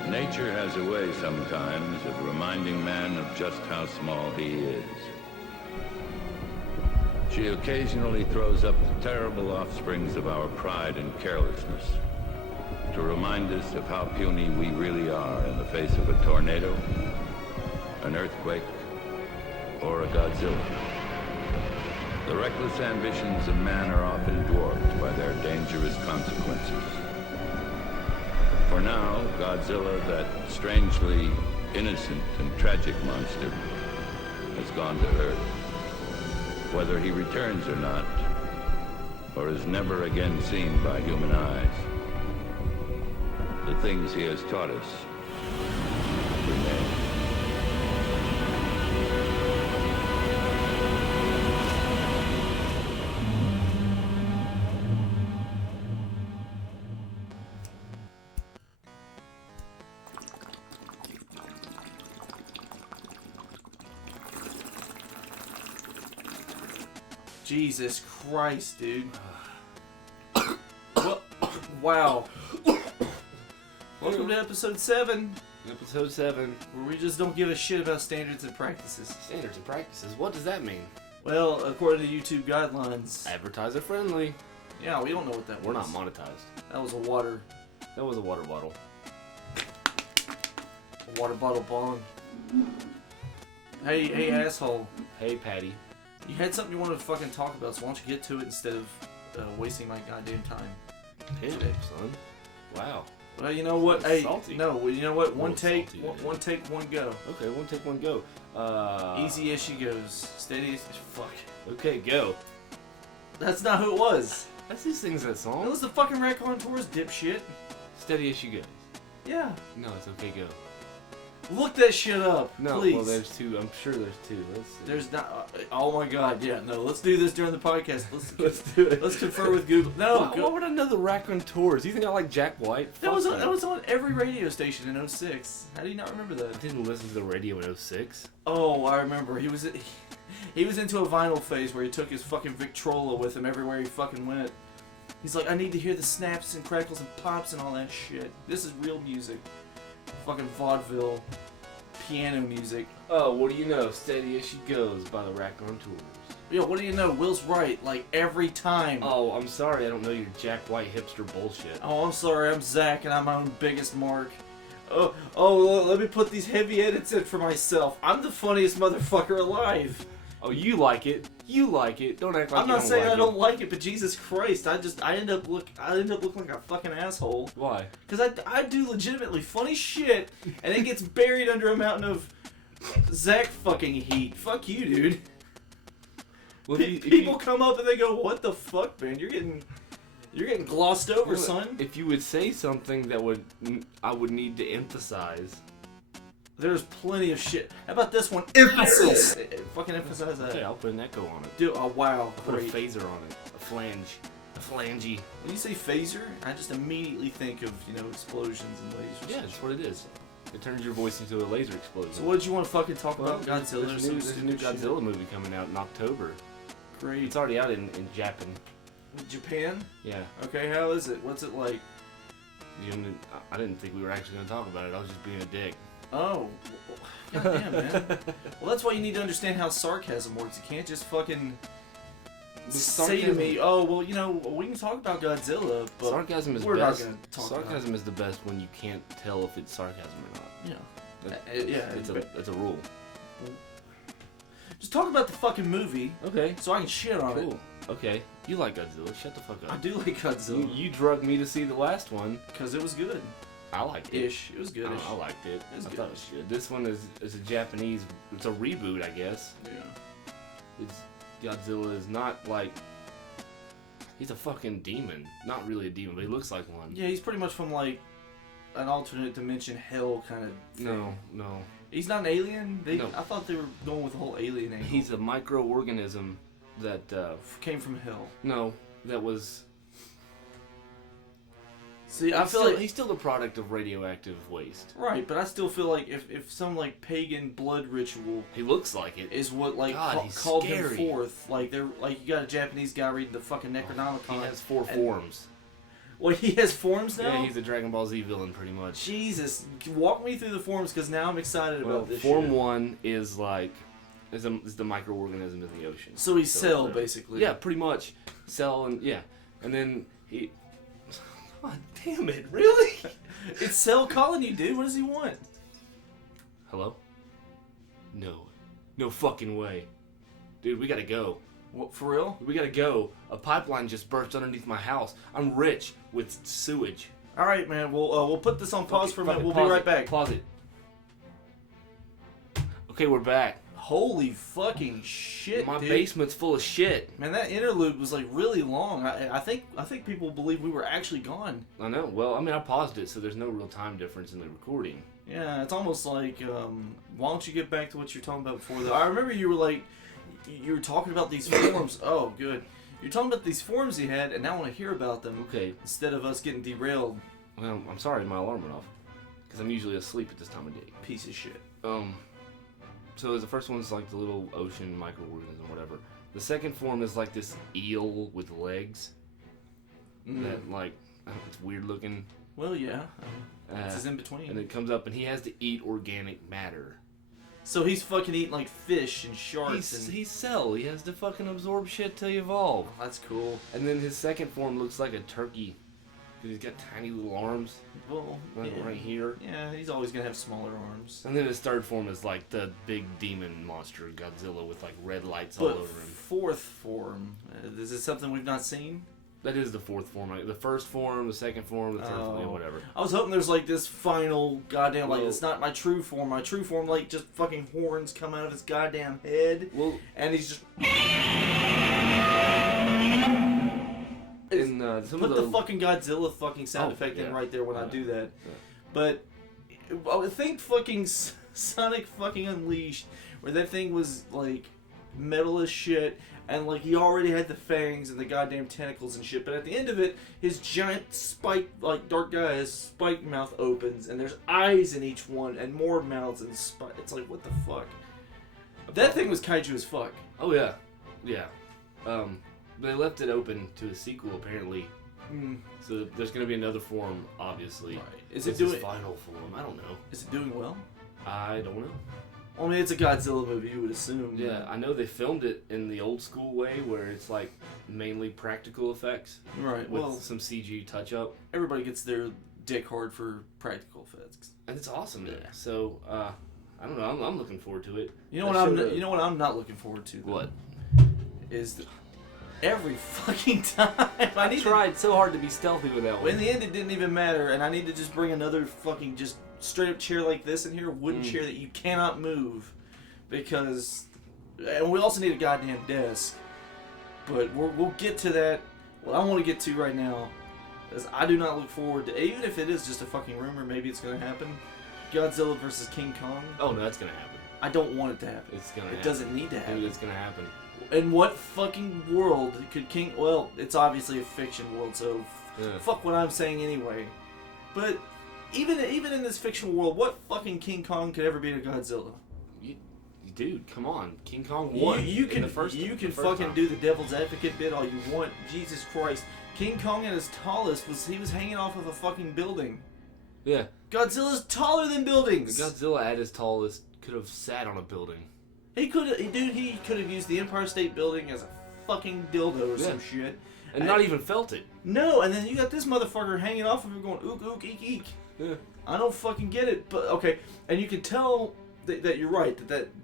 Nature has a way sometimes of reminding man of just how small he is. She occasionally throws up the terrible offsprings of our pride and carelessness to remind us of how puny we really are in the face of a tornado, an earthquake, or a Godzilla. The reckless ambitions of man are often dwarfed by their dangerous consequences. For now, Godzilla, that strangely innocent and tragic monster, has gone to Earth. Whether he returns or not, or is never again seen by human eyes, the things he has taught us remain. Jesus Christ, dude. What? Wow. Welcome to episode 7. Episode 7. Where we just don't give a shit about standards and practices. Standards and practices. What does that mean? Well, according to YouTube guidelines. Advertiser friendly. Yeah, we don't know what that was. We're not monetized. That was a water. That was a water bottle. A water bottle bong. Hey, asshole. Hey, Patty. You had something you wanted to fucking talk about, so why don't you get to it instead of wasting my goddamn time. Damn, son. Wow. Well, you know what? Hey, salty. no, well, you know what? One take, salty, one take, one go. Okay, one take, one go. Easy as she goes. Steady as fuck. Okay, go. That's not who it was. That's who sings that It song. was the fucking Raccoon Tours dipshit. Steady as she goes. Yeah. No, it's okay, go. Look that shit up, No, please. well, there's two. I'm sure there's two. Let's see. There's not. Oh my god, yeah, no. Let's do this during the podcast. Let's do it. Let's confer with Google. No, Why would I know the Raccoon Tours? You think I like Jack White? that was Fuck that was on every radio station in 06. How do you not remember I that? didn't listen to the radio in 06. Oh, I remember. He was into a vinyl phase where he took his fucking Victrola with him everywhere he fucking went. He's like, I need to hear the snaps and crackles and pops and all that shit. This is real music. Fucking vaudeville. Piano music. Oh, what do you know? Steady as she goes by the Raccoon Tours. Yo, what do you know? Will's right, like every time. Oh, I'm sorry, I don't know your Jack White hipster bullshit. Oh, I'm sorry, I'm Zach and I'm my own biggest mark. Oh, let me put these heavy edits in for myself. I'm the funniest motherfucker alive. Oh, you like it. You like it. Don't act like I'm you not don't saying like I it. don't like it, but Jesus Christ, I end up looking like a fucking asshole. Why? Because I do legitimately funny shit, and it gets buried under a mountain of Zach fucking heat. Fuck you, dude. Well, People come up and they go, "What the fuck, man? You're getting glossed over, well, son." If you would say something that I would need to emphasize. There's plenty of shit. How about this one? Emphasis. Fucking emphasize that. Okay, I'll put an echo on it. Dude, oh wow, Put great. a phaser on it. A flange. A flangey. When you say phaser, I just immediately think of explosions and lasers. Yeah, that's what it is. It turns your voice into a laser explosion. So what did you want to fucking talk about? Godzilla. There's a new Godzilla movie coming out in October. Great. It's already out in Japan. Japan? Yeah. Okay, how is it? What's it like? I didn't think we were actually going to talk about it. I was just being a dick. Oh. Goddamn, man. Well, that's why you need to understand how sarcasm works. You can't just fucking say to me, oh, well, we can talk about Godzilla, but sarcasm is we're best. not going to talk Sarcasm about is the best when you can't tell if it's sarcasm or not. Yeah. It's a rule. Just talk about the fucking movie Okay. so I can shit on it. Cool. Okay. You like Godzilla. Shut the fuck up. I do like Godzilla. You drugged me to see the last one. Because it was good. I liked it. It was good. I liked it. It was I good. thought it was good. This one is a Japanese. It's a reboot, I guess. Yeah. It's Godzilla is not like. He's a fucking demon. Not really a demon, but he looks like one. Yeah, he's pretty much from like an alternate dimension hell kind of thing. No. He's not an alien? No. I thought they were going with the whole alien angle. He's a microorganism that came from hell. no, that was. See, I feel like he's still the product of radioactive waste. right, but I still feel like if some like pagan blood ritual He looks like it. is what like God, he's called scary. him forth, like they're like you got a Japanese guy reading the fucking Necronomicon. He has 4 and- forms. Well, he has forms now? Yeah, he's a Dragon Ball Z villain, pretty much. Jesus. Walk me through the forms, because now I'm excited Well, about this Form shit. 1 is like... is the microorganism in the ocean. So he's Cell, basically. Yeah, pretty much. Cell and... yeah. And then he... God damn it, really? It's Cell calling you, dude. What does he want? Hello? No. No fucking way. Dude, we gotta go. What, for real? We gotta go. A pipeline just burst underneath my house. I'm rich with sewage. All right, man. We'll put this on pause for a minute. We'll be Pause right it. back. Pause it. Okay, we're back. Holy fucking shit, My dude. basement's full of shit. Man, that interlude was like really long. I think people believe we were actually gone. I know. Well, I mean, I paused it, so there's no real time difference in the recording. Yeah, it's almost like, why don't you get back to what you were talking about before, though? I remember you were like, you were talking about these forms. Oh, good. You're talking about these forms he had, and now I want to hear about them. Okay. Instead of us getting derailed. Well, I'm sorry my alarm went off. Because I'm usually asleep at this time of day. Piece of shit. So the first one's like the little ocean microorganism, whatever. The second form is like this eel with legs. That, like, it's weird looking. Well, yeah. It's his in between. And it comes up, and he has to eat organic matter. So he's fucking eating like fish and sharks. He's Cell. He has to fucking absorb shit to evolve. Oh, that's cool. And then his second form looks like a turkey. Because he's got tiny little arms. Well, Like yeah. right here. Yeah, he's always gonna have smaller arms. And then his third form is like the big demon monster, Godzilla, with like red lights all But over him. fourth form, is it something we've not seen? That is the fourth form. Like, the first form, the second form, the third form, yeah, whatever. I was hoping there's like this final goddamn, like, Well- it's not my true form. My true form, like, just fucking horns come out of his goddamn head. Well, And he's just. in some Put of the fucking Godzilla fucking sound Oh, effect in yeah. right there when I do that. Yeah. But I would think fucking Sonic fucking Unleashed, where that thing was like metal as shit, and like he already had the fangs and the goddamn tentacles and shit. But at the end of it, his giant spike, like dark guy, his spike mouth opens, and there's eyes in each one, and more mouths and spike. It's like, what the fuck? That thing was kaiju as fuck. Oh yeah, yeah. They left it open to a sequel apparently. So there's gonna be another form, obviously. Right. Is it his final form? I don't know. Is it doing well? I don't know. I mean, it's a Godzilla movie, you would assume. Yeah, I know they filmed it in the old school way, where it's like mainly practical effects Right. with Well, some CG touch up, everybody gets their dick hard for practical effects. and it's awesome. Man. Yeah. So I don't know. I'm looking forward to it. You know what you know what I'm not looking forward to. Though, What? is every fucking time I tried so hard to be stealthy with that In one. the end, it didn't even matter, and I need to just bring another fucking just straight up chair like this in here, a wooden chair that you cannot move, because, and we also need a goddamn desk. But we'll get to that. What I want to get to right now is I do not look forward to, even if it is just a fucking rumor, maybe it's gonna happen. Godzilla versus King Kong. Oh no, that's gonna happen. I don't want it to happen. It's gonna. It doesn't need to happen. Dude, it's gonna happen. In what fucking world could King... Well, it's obviously a fiction world, so Yeah. fuck what I'm saying anyway. But even in this fictional world, what fucking King Kong could ever beat a Godzilla? Dude, come on. King Kong won. You in can the first fucking time. do the devil's advocate bit all you want. Jesus Christ. King Kong at his tallest he was hanging off of a fucking building. Yeah. Godzilla's taller than buildings. Godzilla at his tallest could have sat on a building. He could have used the Empire State Building as a fucking dildo or some shit. And not even felt it. No, and then you got this motherfucker hanging off of him going, ook, ook, eek, eek. Yeah. I don't fucking get it, but okay. And you can tell that you're right,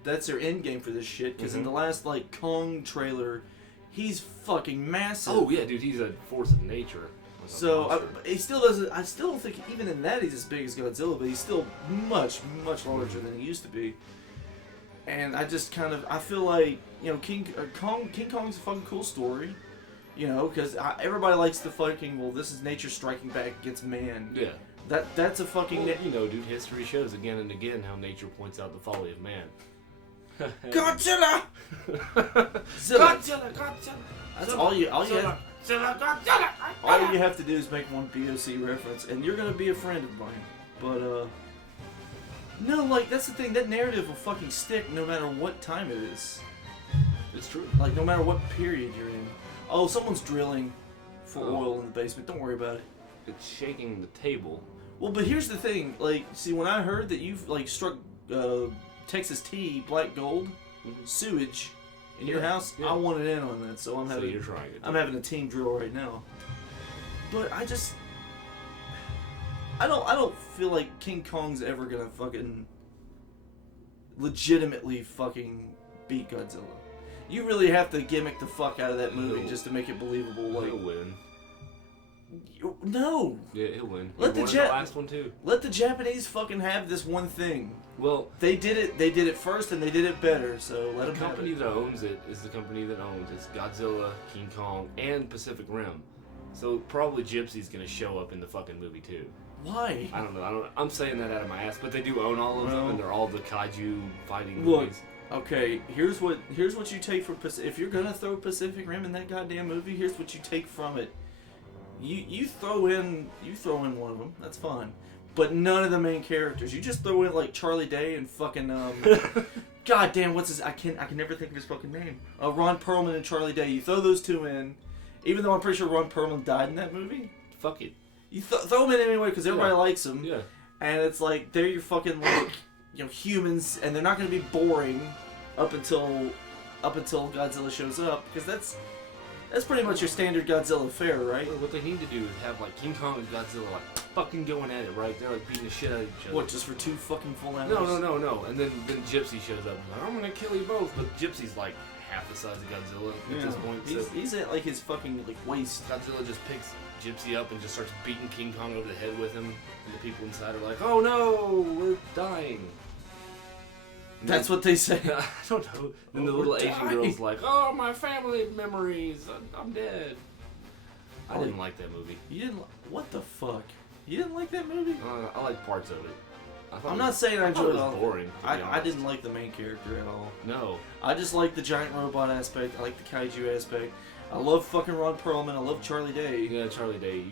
that's their end game for this shit, because in the last, like, Kong trailer, he's fucking massive. Oh, yeah, dude, he's a force of nature. So, he still doesn't, I still don't think, even in that, he's as big as Godzilla, but he's still much, much larger than he used to be. And I just kind of, I feel like, you know, King Kong's a fucking cool story. You know, because everybody likes the fucking, well, this is nature striking back against man. Yeah. That's a fucking... Well, you know, dude, history shows again and again how nature points out the folly of man. Godzilla! Godzilla! That's all you Godzilla! all you have to do is make one BOC reference, and you're gonna be a friend of mine. But, no, like, that's the thing, that narrative will fucking stick no matter what time it is. It's true. Like, no matter what period you're in. Oh, someone's drilling for oil in the basement. Don't worry about it. it's shaking the table. Well, but here's the thing. Like, see, when I heard that you've like struck Texas tea, black gold, sewage in your house, I wanted in on that. So You're trying it. I'm having a team drill right now. But I don't feel like King Kong's ever gonna fucking legitimately fucking beat Godzilla. You really have to gimmick the fuck out of that movie just to make it believable. Like, he'll win. No. Yeah, he'll win. Let the last one too. Let the Japanese fucking have this one thing. Well, they did it first, and they did it better. So let them have it. The company that owns it is the company that owns it's Godzilla, King Kong, and Pacific Rim. So probably Gypsy's gonna show up in the fucking movie too. Why? I don't know. I'm saying that out of my ass, but they do own all of them, and they're all the kaiju fighting Look, movies. Okay, here's what you take from if you're gonna throw Pacific Rim in that goddamn movie. Here's what you take from it. You throw in one of them. That's fine, but none of the main characters. You just throw in like Charlie Day and fucking goddamn what's his? I can never think of his fucking name. Ron Perlman and Charlie Day. You throw those two in, even though I'm pretty sure Ron Perlman died in that movie. Fuck it. You throw them in anyway because everybody likes them. Yeah. And it's like they're your fucking like humans, and they're not gonna be boring up until Godzilla shows up, because that's pretty much your standard Godzilla fare, right? What they need to do is have like King Kong and Godzilla like fucking going at it, right? They're like beating the shit out of each other. What, just for 2 fucking full hours? No. And then Gypsy shows up and like, I'm gonna kill you both, but Gypsy's like half the size of Godzilla at this point. He's at like his fucking like waist. Godzilla just picks Gypsy up and just starts beating King Kong over the head with him, and the people inside are like, "Oh no, we're dying." And that's what they say. I don't know. Then the little Asian girl's like, "Oh, my family memories. I'm dead." I didn't like that movie. You didn't? What the fuck? You didn't like that movie? I like parts of it. I'm not saying I enjoyed it all. Boring. I didn't like the main character at all. No. I just like the giant robot aspect. I like the kaiju aspect. I love fucking Ron Perlman. I love Charlie Day. Yeah, Charlie Day.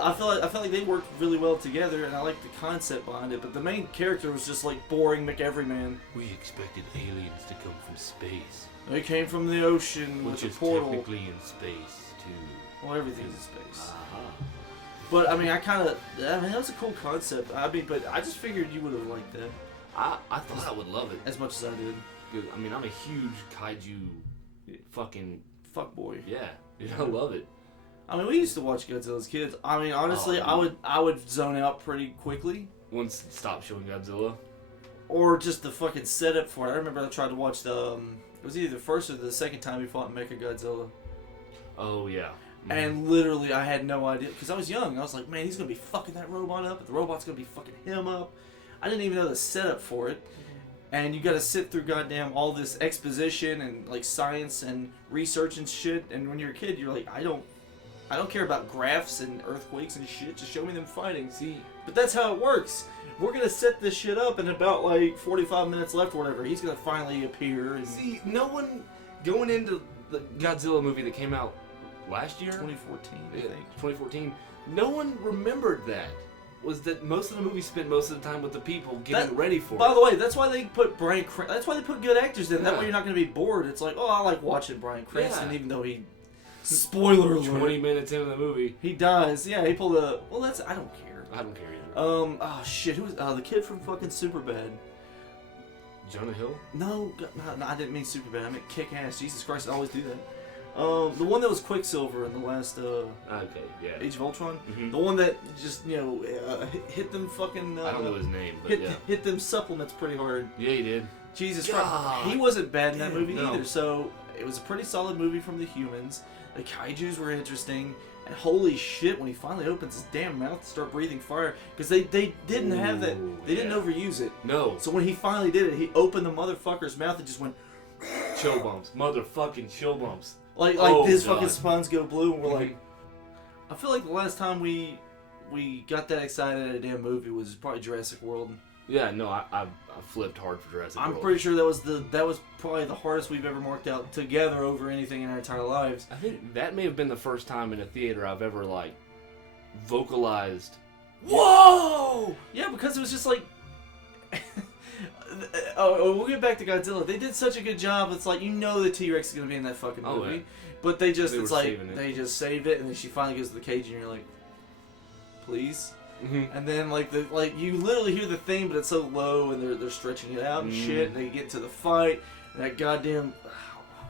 I feel like they worked really well together, and I like the concept behind it. But the main character was just like boring McEveryman. We expected aliens to come from space. They came from the ocean which with is a portal. Technically in space too. Well, everything's in space. Uh-huh. But I mean, that was a cool concept. I mean, but I just figured you would have liked that. I thought I would love it as much as I did. Good. I mean, I'm a huge kaiju fucking fuckboy. Yeah, dude, I love it. I mean, we used to watch Godzilla as kids. I mean, honestly, I would zone out pretty quickly. Once it stopped showing Godzilla. Or just the fucking setup for it. I remember I tried to watch it was either the first or the second time we fought Mechagodzilla. Oh, yeah. Mm-hmm. And literally, I had no idea, because I was young. I was like, man, he's going to be fucking that robot up, and the robot's going to be fucking him up. I didn't even know the setup for it. And you got to sit through goddamn all this exposition and like science and research and shit. And when you're a kid, you're like, I don't care about graphs and earthquakes and shit. Just show me them fighting. See, but that's how it works. We're gonna set this shit up, and about like 45 minutes left or whatever, he's gonna finally appear. And see, no one going into the Godzilla movie that came out last year, 2014, I think. 2014. No one remembered that. Was that most of the movie spent most of the time with the people getting ready for it. By the way, that's why they put that's why they put good actors in. Yeah. That way you're not going to be bored. It's like, oh, I like watching Bryan Cranston, even though he... Spoiler alert. 20 minutes into the movie. He dies. Yeah, he pulled a... Well, that's... I don't care. I don't care either. Oh, shit. Who was... the kid from fucking Superbad. Jonah Hill? No, I didn't mean Superbad. I meant Kick-Ass. Jesus Christ, I always do that. The one that was Quicksilver in the last Age of Ultron. Mm-hmm. The one that just hit them fucking. I don't know his name, but hit them supplements pretty hard. Yeah, he did. Jesus Christ, he wasn't bad in that movie either. So it was a pretty solid movie from the humans. The kaijus were interesting, and holy shit, when he finally opens his damn mouth to start breathing fire, because they didn't have that. They didn't overuse it. No. So when he finally did it, he opened the motherfucker's mouth and just went. Chill bumps, motherfucking chill bumps. Like his fucking spawns go blue, and we're like, I feel like the last time we got that excited at a damn movie was probably Jurassic World. Yeah, no, I flipped hard for Jurassic World. I'm pretty sure that was probably the hardest we've ever marked out together over anything in our entire lives. I think that may have been the first time in a theater I've ever like vocalized. Whoa! Yeah, because it was just like. We'll get back to Godzilla. They did such a good job. It's like, the T-Rex is gonna be in that fucking movie, but they just save it, and then she finally goes to the cage, and you're like, please. Mm-hmm. And then like you literally hear the theme, but it's so low, and they're stretching it out and shit. And they get to the fight, and that goddamn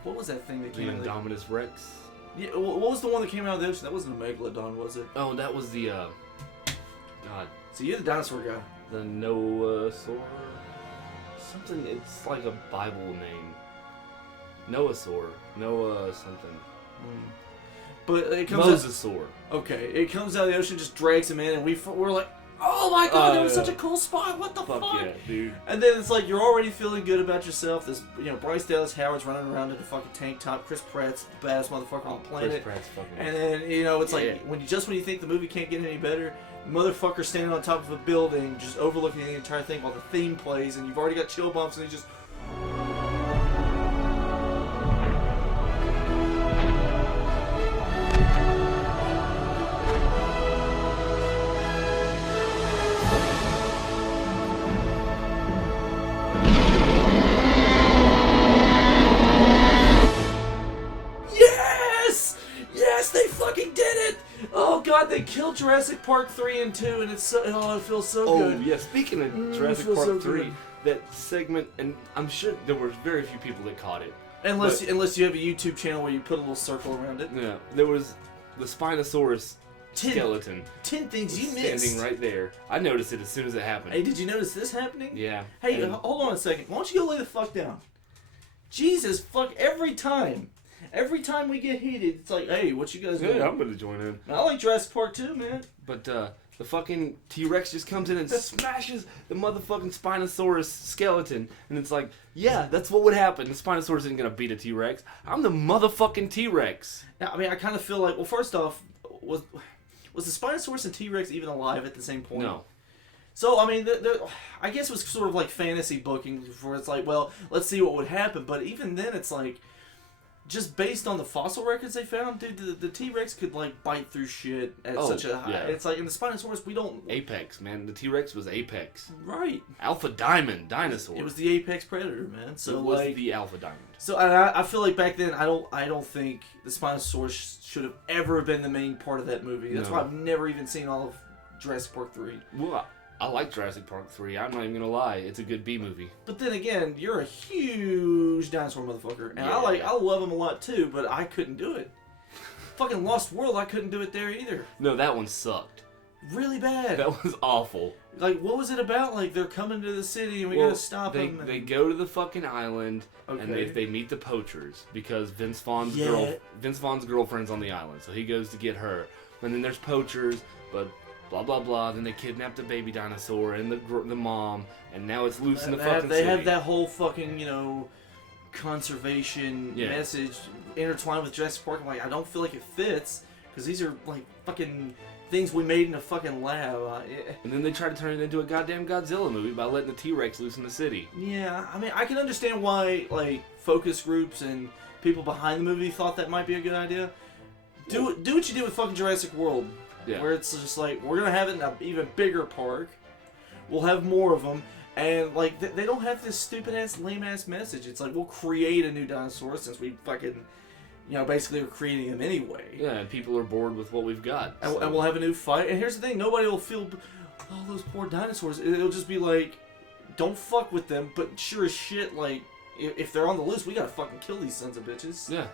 what was that thing that The came out? Indominus Rex. Yeah, what was the one that came out of the ocean? That wasn't a megalodon, was it? Oh, that was the God, So you're the dinosaur guy. the Noasaur. Something. It's like a Bible name. Noasaur. Noah something. But it comes out, Mosasaur. okay, it comes out of the ocean, just drags him in, and we're like, oh my god, that was yeah. such a cool spot. What the fuck? Yeah, dude. And then it's like you're already feeling good about yourself. This, Bryce Dallas Howard's running around in a fucking tank top. Chris Pratt's the baddest motherfucker on the planet. Chris Pratt's fucking. And then it's Yeah. like when you think the movie can't get any better, the motherfucker standing on top of a building, just overlooking the entire thing while the theme plays, and you've already got chill bumps, and he just. Yes, they fucking did it! Oh god, they killed Jurassic Park 3 and 2, and it feels so Oh good. yeah, speaking of it Jurassic feels Park so 3, good. that segment, and I'm sure there were very few people that caught it. Unless you have a YouTube channel where you put a little circle around it. Yeah, there was the Spinosaurus skeleton 10 things you standing missed. right there. I noticed it as soon as it happened. Hey, did you notice this happening? Yeah. Hey, and- hold on a second. Why don't you go lay the fuck down? Jesus fuck, every time we get heated, it's like, hey, what you guys doing? yeah, I'm gonna join in. I like Jurassic Park too, man. But the fucking T-Rex just comes in and smashes the motherfucking Spinosaurus skeleton, and it's like, yeah, that's what would happen. The Spinosaurus isn't gonna beat a T-Rex. I'm the motherfucking T-Rex. Now, I mean, I kind of feel like, well, first off, was the Spinosaurus and T-Rex even alive at the same point? No. So, I mean, I guess it was sort of like fantasy booking, where it's like, well, let's see what would happen. But even then, it's like, just based on the fossil records they found, dude, the T-Rex could, like, bite through shit at such a high... yeah. It's like, in the Spinosaurus, we don't... Apex, man. The T-Rex was Apex. Right. Alpha Diamond dinosaur. It was the apex predator, man. So, It was like... the Alpha Diamond. So, and I feel like back then, I don't think the Spinosaurus should have ever been the main part of that movie. That's No. why I've never even seen all of Jurassic Park 3. Well, I like Jurassic Park 3. I'm not even gonna lie. It's a good B movie. But then again, you're a huge dinosaur motherfucker, and Yeah. I love him a lot too, but I couldn't do it. Fucking Lost World, I couldn't do it there either. No, that one sucked. Really bad. That was awful. Like, what was it about? Like, they're coming to the city and we gotta stop them. They go to the fucking island and Okay. they meet the poachers because Vince Vaughn's Yeah. girlfriend's on the island, so he goes to get her. And then there's poachers, but blah blah blah. Then they kidnap the baby dinosaur and the mom, and now it's loose in the fucking They city. have that whole fucking, conservation Yeah. message intertwined with Jurassic Park. I'm like, I don't feel like it fits, because these are, like, fucking things we made in a fucking lab. And then they try to turn it into a goddamn Godzilla movie by letting the T-Rex loose in the city. Yeah, I mean, I can understand why, like, focus groups and people behind the movie thought that might be a good idea. Do what you did with fucking Jurassic World, Yeah. where it's just like, we're gonna have it in an even bigger park. We'll have more of them, and like they don't have this stupid ass, lame ass message. It's like, we'll create a new dinosaur since we fucking, basically are creating them anyway. Yeah, and people are bored with what we've got. so- And we'll have a new fight. And here's the thing: nobody will feel, oh, those poor dinosaurs. It'll just be like, don't fuck with them. But sure as shit, like, if they're on the loose, we gotta fucking kill these sons of bitches. Yeah.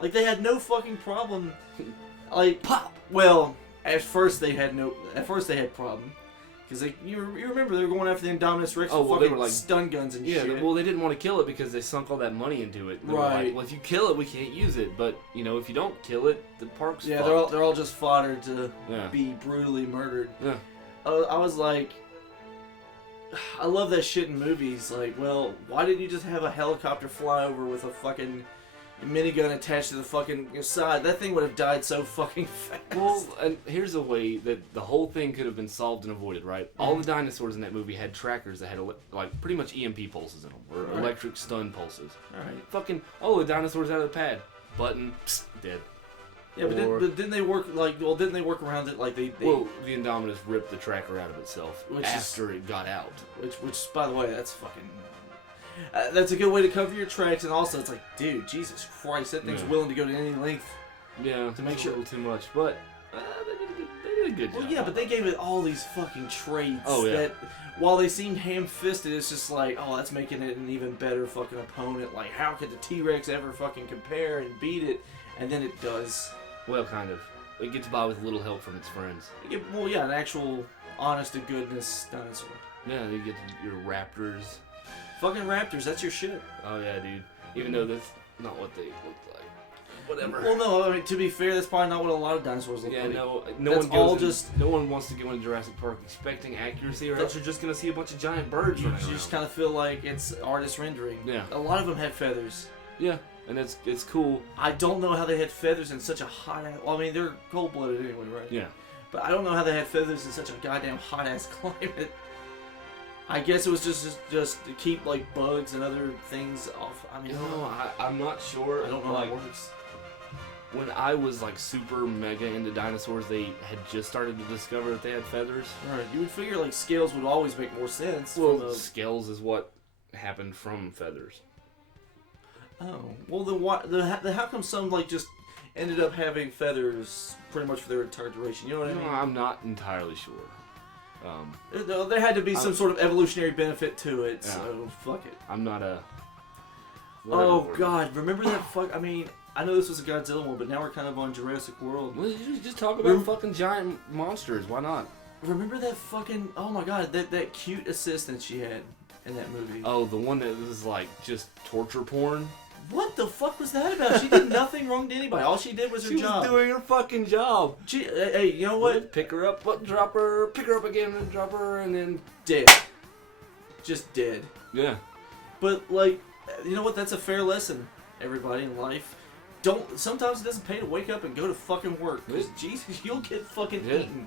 Like, they had no fucking problem. Like, pop. Well, at first they had problem. Because you remember they were going after the Indominus Rex Oh, with well, they fucking were like- stun guns and Yeah, shit. well, they didn't want to kill it because they sunk all that money into it. They were Right. like, well, if you kill it, we can't use it. But, if you don't kill it, the park's Yeah, fucked. they're all just fodder to Yeah. be brutally murdered. Yeah. I was like, I love that shit in movies. Like, well, why didn't you just have a helicopter fly over with a fucking minigun attached to the fucking side? That thing would have died so fucking fast. Well, and here's a way that the whole thing could have been solved and avoided, right? All the dinosaurs in that movie had trackers that had, like, pretty much EMP pulses in them, or Right. electric stun pulses. Alright. Fucking, the dinosaur's out of the pad. Button, psst, dead. Yeah, but, Or- didn't they work, like, didn't they work around it, like, they Well, the Indominus ripped the tracker out of itself Which is- after it got out. which, by the way, that's fucking... that's a good way to cover your tracks, and also it's like, dude, Jesus Christ, that thing's Yeah. willing to go to any length. Yeah, To make it's sure- a little too much, but they did a a good job. Well, yeah, but they gave it all these fucking traits Oh, yeah. that, while they seem ham-fisted, it's just like, oh, that's making it an even better fucking opponent. Like, how could the T-Rex ever fucking compare and beat it? And then it does. Well, kind of. It gets by with little help from its friends. Well, yeah, an actual honest-to-goodness dinosaur. Yeah, you get your raptors. Fucking raptors, that's your shit. Oh yeah, dude. Even though that's not what they look like. Whatever. Well, no, I mean, to be fair, that's probably not what a lot of dinosaurs look Yeah, like. no That's one all goes in- just- no one wants to go into Jurassic Park expecting accuracy, or else you're just gonna see a bunch of giant birds You running just around. kind of feel like it's artist rendering. Yeah. A lot of them had feathers. Yeah, and it's cool. I don't know how they had feathers in such a hot ass. Well, I mean, they're cold-blooded anyway, right? Yeah. But I don't know how they had feathers in such a goddamn hot ass climate. I guess it was just to keep like bugs and other things off. I mean, I'm not sure. I don't know like, how it works. when I was like super mega into dinosaurs, they had just started to discover that they had feathers. Right, you would figure like scales would always make more sense. Well, from scales is what happened from feathers. oh, well then why? How come some like just ended up having feathers pretty much for their entire duration? You know what I No, mean? I'm not entirely sure. There had to be some sort of evolutionary benefit to it, Yeah. so fuck it. I'm not a. Oh whatever. god, remember that fuck? I mean, I know this was a Godzilla one, but now we're kind of on Jurassic World. Well, you just talk about fucking giant monsters. Why not? Remember that fucking? Oh my god, that cute assistant she had in that movie. Oh, the one that was like just torture porn. What the fuck was that about? She did nothing wrong to anybody. All she did was her She job. was doing her fucking job. Hey, you know what? Pick her up, but drop her. Pick her up again and drop her, and then Dead. Just dead. yeah. But like, you know what? That's a fair lesson, everybody in life. Sometimes it doesn't pay to wake up and go to fucking work. Because Jesus, you'll get fucking eaten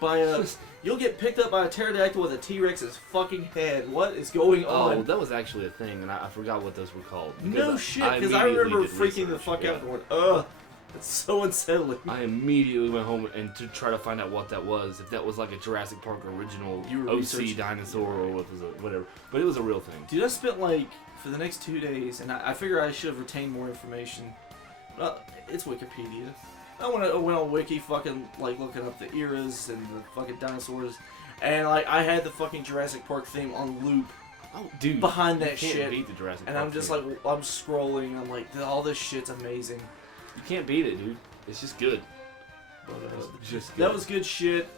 by a. You'll get picked up by a pterodactyl with a T-Rex's fucking head. What is going Oh, on? that was actually a thing, and I forgot what those were called. No shit, because I remember freaking the fuck out going, ugh, it's so unsettling. I immediately went home and to try to find out what that was. If that was like a Jurassic Park original You were OC researching. dinosaur or what was it, whatever. But it was a real thing. Dude, I spent like, for the next 2 days, and I figure I should have retained more information. It's Wikipedia. I went on Wiki fucking, like, looking up the eras and the fucking dinosaurs. And, like, I had the fucking Jurassic Park theme on loop Oh, dude, behind you that can't shit. beat the Jurassic And Park I'm just thing. like, I'm scrolling. I'm like, all this shit's amazing. You can't beat it, dude. It's just good. But, It's just good. that was good shit.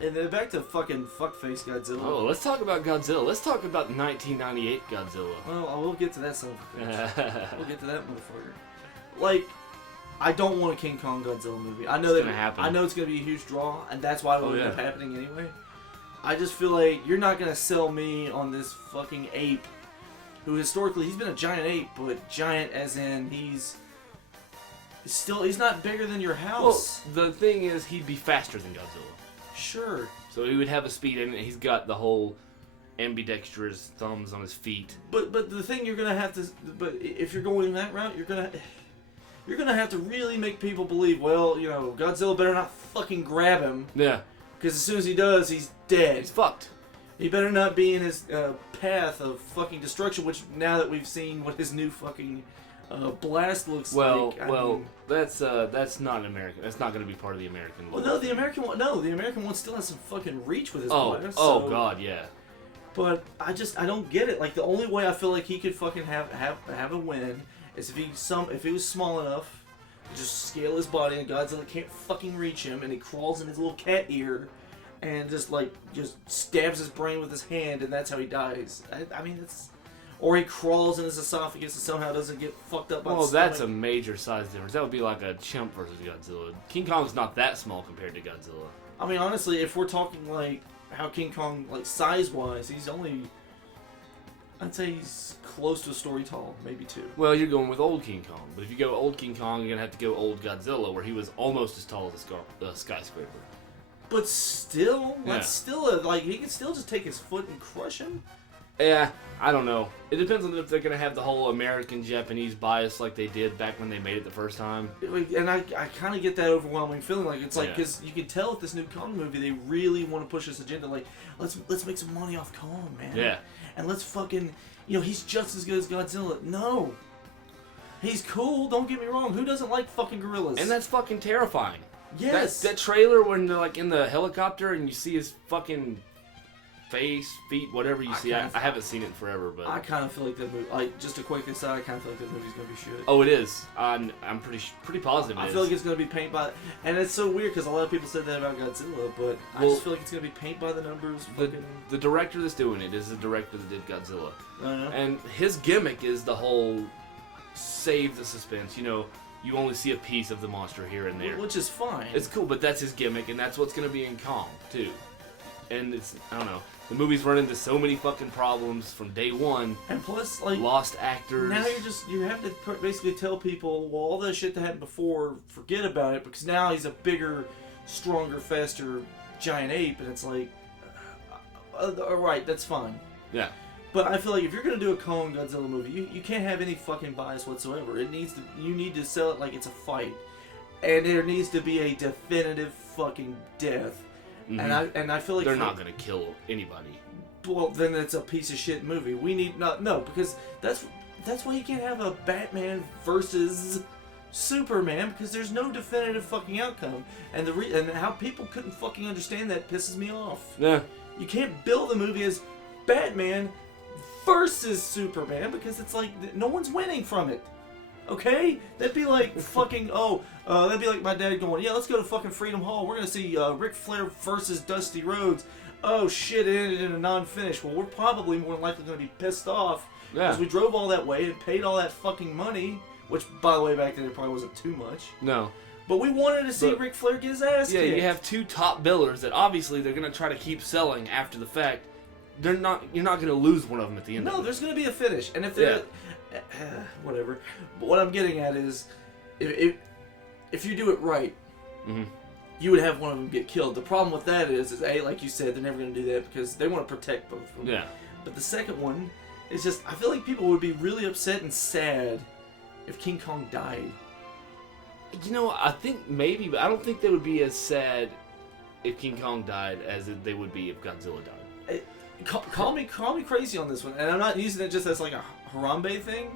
And then back to fucking fuckface Godzilla. Oh, let's talk about Godzilla. Let's talk about 1998 Godzilla. Well, I will get to that son of a bitch. We'll get to that motherfucker. Like, I don't want a King Kong Godzilla movie. I know It's that gonna happen. I know it's gonna be a huge draw, and that's why it will Oh, end yeah. up happening anyway. I just feel like you're not gonna sell me on this fucking ape, who historically he's been a giant ape, but giant as in he's not bigger than your Well, house. the thing is, he'd be faster than Godzilla. Sure, So he would have a speed, and he's got the whole ambidextrous thumbs on his feet. but the thing you're gonna have to, but if you're going that route, you're gonna have to really make people believe. Well, you know, Godzilla better not fucking grab him. Yeah, Because as soon as he does, he's dead. he's fucked. He better not be in his path of fucking destruction, which now that we've seen what his new fucking blast looks Well, like. I well, mean, that's not an American. That's not going to be part of the American. well, lore. no, the American one still has some fucking reach with his Oh, blast. oh so- God, yeah. But I don't get it. Like, the only way I feel like he could fucking have a win is if he was small enough to just scale his body and Godzilla can't fucking reach him, and he crawls in his little cat ear and just stabs his brain with his hand, and that's how he dies. I mean, that's... Or he crawls in his esophagus and somehow doesn't get fucked up by the Well, that's a stomach. major size difference. That would be like a chimp versus Godzilla. King Kong's not that small compared to Godzilla. I mean, honestly, if we're talking, like, how King Kong, like, size-wise, he's only... I'd say he's close to a story tall, maybe two. Well, you're going with old King Kong, but if you go old King Kong, you're gonna have to go old Godzilla, where he was almost as tall as a skyscraper. But still, Yeah. that's still like, he can still just take his foot and crush him. Yeah, I don't know. It depends on if they're gonna have the whole American-Japanese bias like they did back when they made it the first time. And I kind of get that overwhelming feeling. Like, it's like, Yeah. because you can tell with this new Kong movie, they really want to push this agenda. Like, let's make some money off Kong, man. Yeah. And let's fucking, you know, he's just as good as Godzilla. No. He's cool, don't get me wrong. Who doesn't like fucking gorillas? And that's fucking terrifying. Yes. That trailer when they're like in the helicopter and you see his fucking face, feet, whatever you see. I haven't seen it in forever, but I kind of feel like that movie. Like, just a quick aside, I kind of feel like that movie's gonna be shit. oh, it is. I'm pretty positive. I feel like it's gonna be paint by, and it's so weird because a lot of people said that about Godzilla, but I just feel like it's gonna be paint by the numbers. The director that's doing it is the director that did Godzilla, know. and his gimmick is the whole save the suspense. You know, you only see a piece of the monster here and there, Which is fine. It's cool, but that's his gimmick, and that's what's gonna be in Kong too. And it's, I don't know, the movie's run into so many fucking problems from day one. And plus, like, lost actors. now you have to basically tell people, well, all that shit that happened before, forget about it, because now he's a bigger, stronger, faster giant ape, and it's like, alright, that's fine. Yeah. But I feel like if you're gonna do a Kong Godzilla movie, you can't have any fucking bias whatsoever. You need to sell it like it's a fight, and there needs to be a definitive fucking death. Mm-hmm. And I feel like they're not gonna kill anybody. Well, then it's a piece of shit movie. We need no, because that's why you can't have a Batman versus Superman, because there's no definitive fucking outcome, and and how people couldn't fucking understand that pisses me off. Yeah. You can't build the movie as Batman versus Superman, because it's like no one's winning from it. Okay? That'd be like fucking, that'd be like my dad going, yeah, let's go to fucking Freedom Hall. We're gonna see Ric Flair versus Dusty Rhodes. Oh shit, it ended in a non-finish. Well, we're probably more than likely gonna be pissed off. Because we drove all that way and paid all that fucking money, which, by the way, back then it probably wasn't too much. No. But we wanted to see Ric Flair get his ass kicked. Yeah, you have two top billers that obviously they're gonna try to keep selling after the fact. You're not gonna lose one of them at the end. No, of it. there's gonna be a finish, and if they're whatever. But what I'm getting at is, if you do it right, you would have one of them get killed. The problem with that is like you said, they're never gonna do that because they want to protect both of them. Yeah. But the second one is just, I feel like people would be really upset and sad if King Kong died. You know, I think maybe, but I don't think they would be as sad if King Kong died as they would be if Godzilla died. Call me crazy on this one, and I'm not using it just as like a Harambe thing.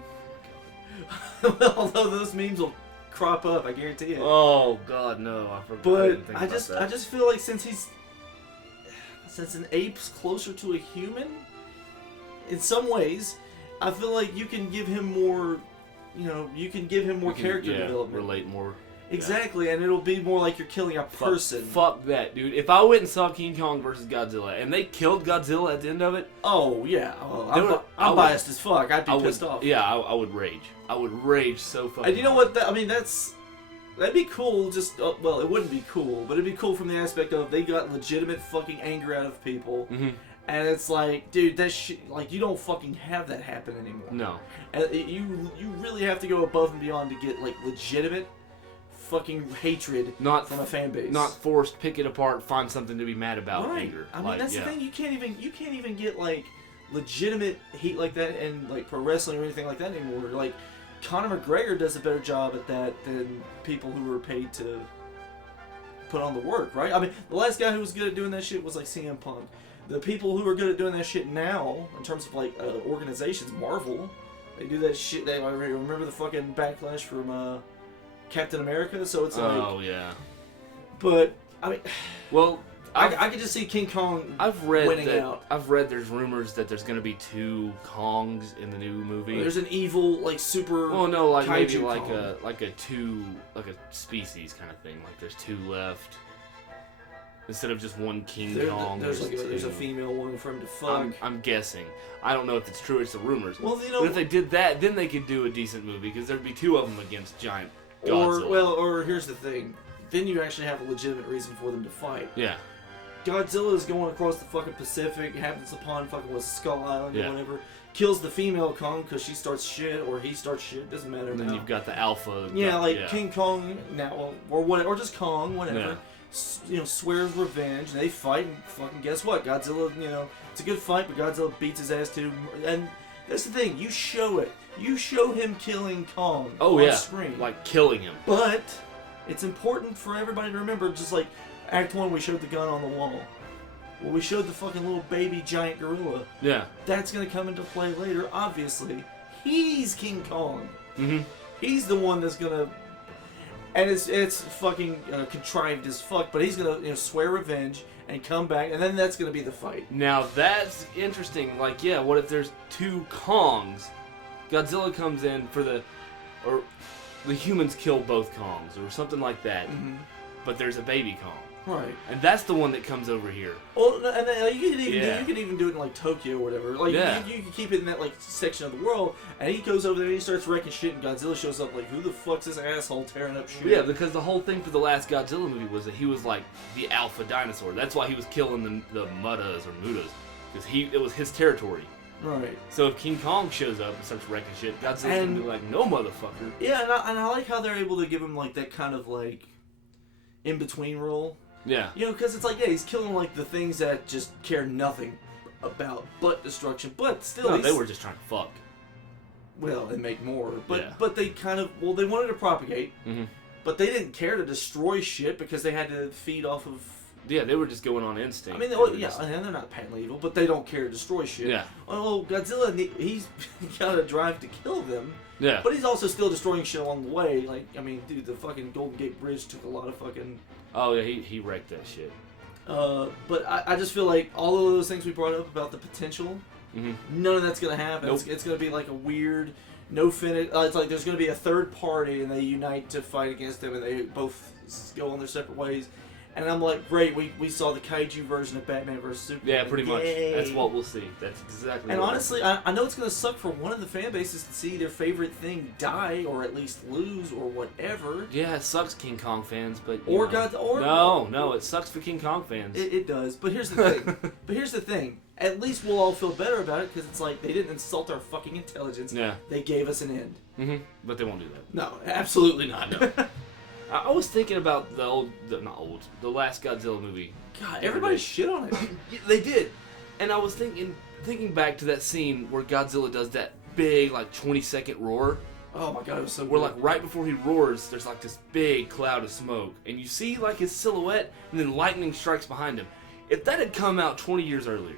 Although those memes will crop up, I guarantee it. Oh God, no! I forgot. But I just feel like since an ape's closer to a human, in some ways, I feel like you can give him more. You know, you can give him more character development. Relate more. Exactly, and it'll be more like you're killing a person. Fuck that, dude. If I went and saw King Kong versus Godzilla and they killed Godzilla at the end of it, oh yeah, I'm biased as fuck. I'd be pissed off. Yeah, I would rage. I would rage so fucking. And you know what? That'd be cool. Just well, it wouldn't be cool, but it'd be cool from the aspect of they got legitimate fucking anger out of people. And it's like, dude, that shit, like, you don't fucking have that happen anymore. No. And you really have to go above and beyond to get, like, legitimate fucking hatred from a fan base. Not forced, pick it apart, find something to be mad about, right. anger. I mean, that's the thing, you can't even get, like, legitimate hate like that in, like, pro wrestling or anything like that anymore. Like, Conor McGregor does a better job at that than people who were paid to put on the work, right? I mean, the last guy who was good at doing that shit was, like, CM Punk. The people who are good at doing that shit now, in terms of like organizations, Marvel, they do that shit. They remember the fucking backlash from Captain America. So it's like, oh yeah. But I mean, well, I could just see King Kong. Winning out. I've read there's rumors that there's gonna be 2 Kongs in the new movie. There's an evil like super. Well, no, like maybe Kaiju like Kong. like a species kind of thing. Like there's 2 left. Instead of just one King Kong, there's a female one for him to fuck. I'm guessing. I don't know if it's true. It's the rumors. Well, you know, but if they did that, then they could do a decent movie because there'd be 2 of them against giant Godzilla. Or here's the thing. Then you actually have a legitimate reason for them to fight. Yeah. Godzilla is going across the fucking Pacific, happens upon fucking Skull Island or Yeah. whatever, kills the female Kong because she starts shit or he starts shit, doesn't matter. And then you've got the alpha. King Kong now, or whatever, or just Kong, whatever. Yeah. Swears revenge, and they fight, and fucking guess what? Godzilla, it's a good fight, but Godzilla beats his ass too. And that's the thing, you show it. You show him killing Kong on screen. Like killing him. But it's important for everybody to remember, just like Act 1, we showed the gun on the wall. Well, we showed the fucking little baby giant gorilla. Yeah. That's going to come into play later, obviously. He's King Kong. Mm-hmm. He's the one that's going to... And it's fucking contrived as fuck, but he's gonna swear revenge and come back, and then that's gonna be the fight. Now that's interesting. Like, yeah, what if there's two Kongs? Godzilla comes in or the humans kill both Kongs, or something like that. Mm-hmm. But there's a baby Kong. Right. And that's the one that comes over here. Well, and then, you can even do it in like Tokyo or whatever. Like Yeah. you can keep it in that like section of the world, and he goes over there and he starts wrecking shit, and Godzilla shows up like, who the fuck's this asshole tearing up shit? Yeah, because the whole thing for the last Godzilla movie was that he was like the alpha dinosaur. That's why he was killing the Mudas or Mudas, because it was his territory. Right. So if King Kong shows up and starts wrecking shit, Godzilla's gonna be like, no motherfucker. Yeah, and I like how they're able to give him like that kind of like in between role. Yeah. Because it's like, yeah, he's killing like the things that just care nothing about butt destruction, but still, No, they were just trying to fuck. Well, and make more, but Yeah. but they kind of they wanted to propagate, Mm-hmm. but they didn't care to destroy shit because they had to feed off of. Yeah, they were just going on instinct. I mean, They were yeah, just- and they're not patently evil, but they don't care to destroy shit. Yeah. Oh, Godzilla, he's got a drive to kill them, Yeah. but he's also still destroying shit along the way. Like, I mean, dude, the fucking Golden Gate Bridge took a lot of fucking. Oh yeah, he wrecked that shit. But I just feel like all of those things we brought up about the potential, Mm-hmm. none of that's gonna happen. Nope. It's gonna be like a weird, no finish. It's like there's gonna be a third party, and they unite to fight against them, and they both go on their separate ways. And I'm like, great, we saw the kaiju version of Batman vs Superman. Yeah, pretty much. Yay. That's what we'll see. That's exactly. And what honestly, I know it's gonna suck for one of the fan bases to see their favorite thing die, or at least lose, or whatever. yeah, it sucks, King Kong fans, but Or know. God, or No, it sucks for King Kong fans. It does, but here's the thing. At least we'll all feel better about it because it's like they didn't insult our fucking intelligence. Yeah. They gave us an end. Mm-hmm. But they won't do that. No, absolutely not. No. I was thinking about the last Godzilla movie. God, everybody shit on it. Yeah, they did, and I was thinking back to that scene where Godzilla does that big like 20-second roar. Oh my god, it was so Where good. like right before he roars, there's like this big cloud of smoke, and you see like his silhouette, and then lightning strikes behind him. If that had come out 20 years earlier,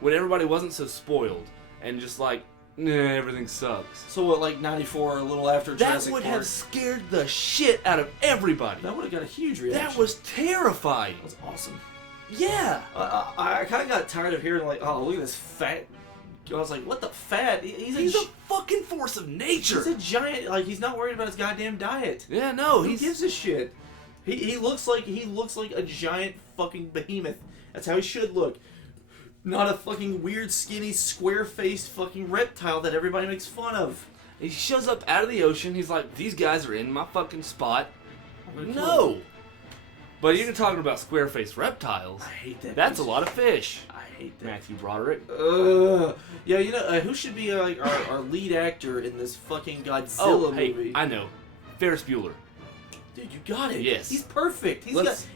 when everybody wasn't so spoiled and just like, nah, everything sucks, So what, like 94, a little after that Jurassic would Park? have scared the shit out of everybody. That would have got a huge reaction. That was terrifying. That was awesome. Yeah. I kind of got tired of hearing like, oh, look at this fat. I was like, what the fat? He's a fucking force of nature. He's a giant. Like, he's not worried about his goddamn diet. Yeah, no, Who gives a shit? He looks like a giant fucking behemoth. That's how he should look. Not a fucking weird, skinny, square-faced fucking reptile that everybody makes fun of. He shows up out of the ocean. He's like, these guys are in my fucking spot. I'm gonna kill No. him. But you're talking about square-faced reptiles. I hate that. That's a piece lot of fish. I hate that. Matthew Broderick. Yeah, you know who should be like our lead actor in this fucking Godzilla Oh, hey, movie? I know. Ferris Bueller. Dude, you got it. Yes. He's perfect.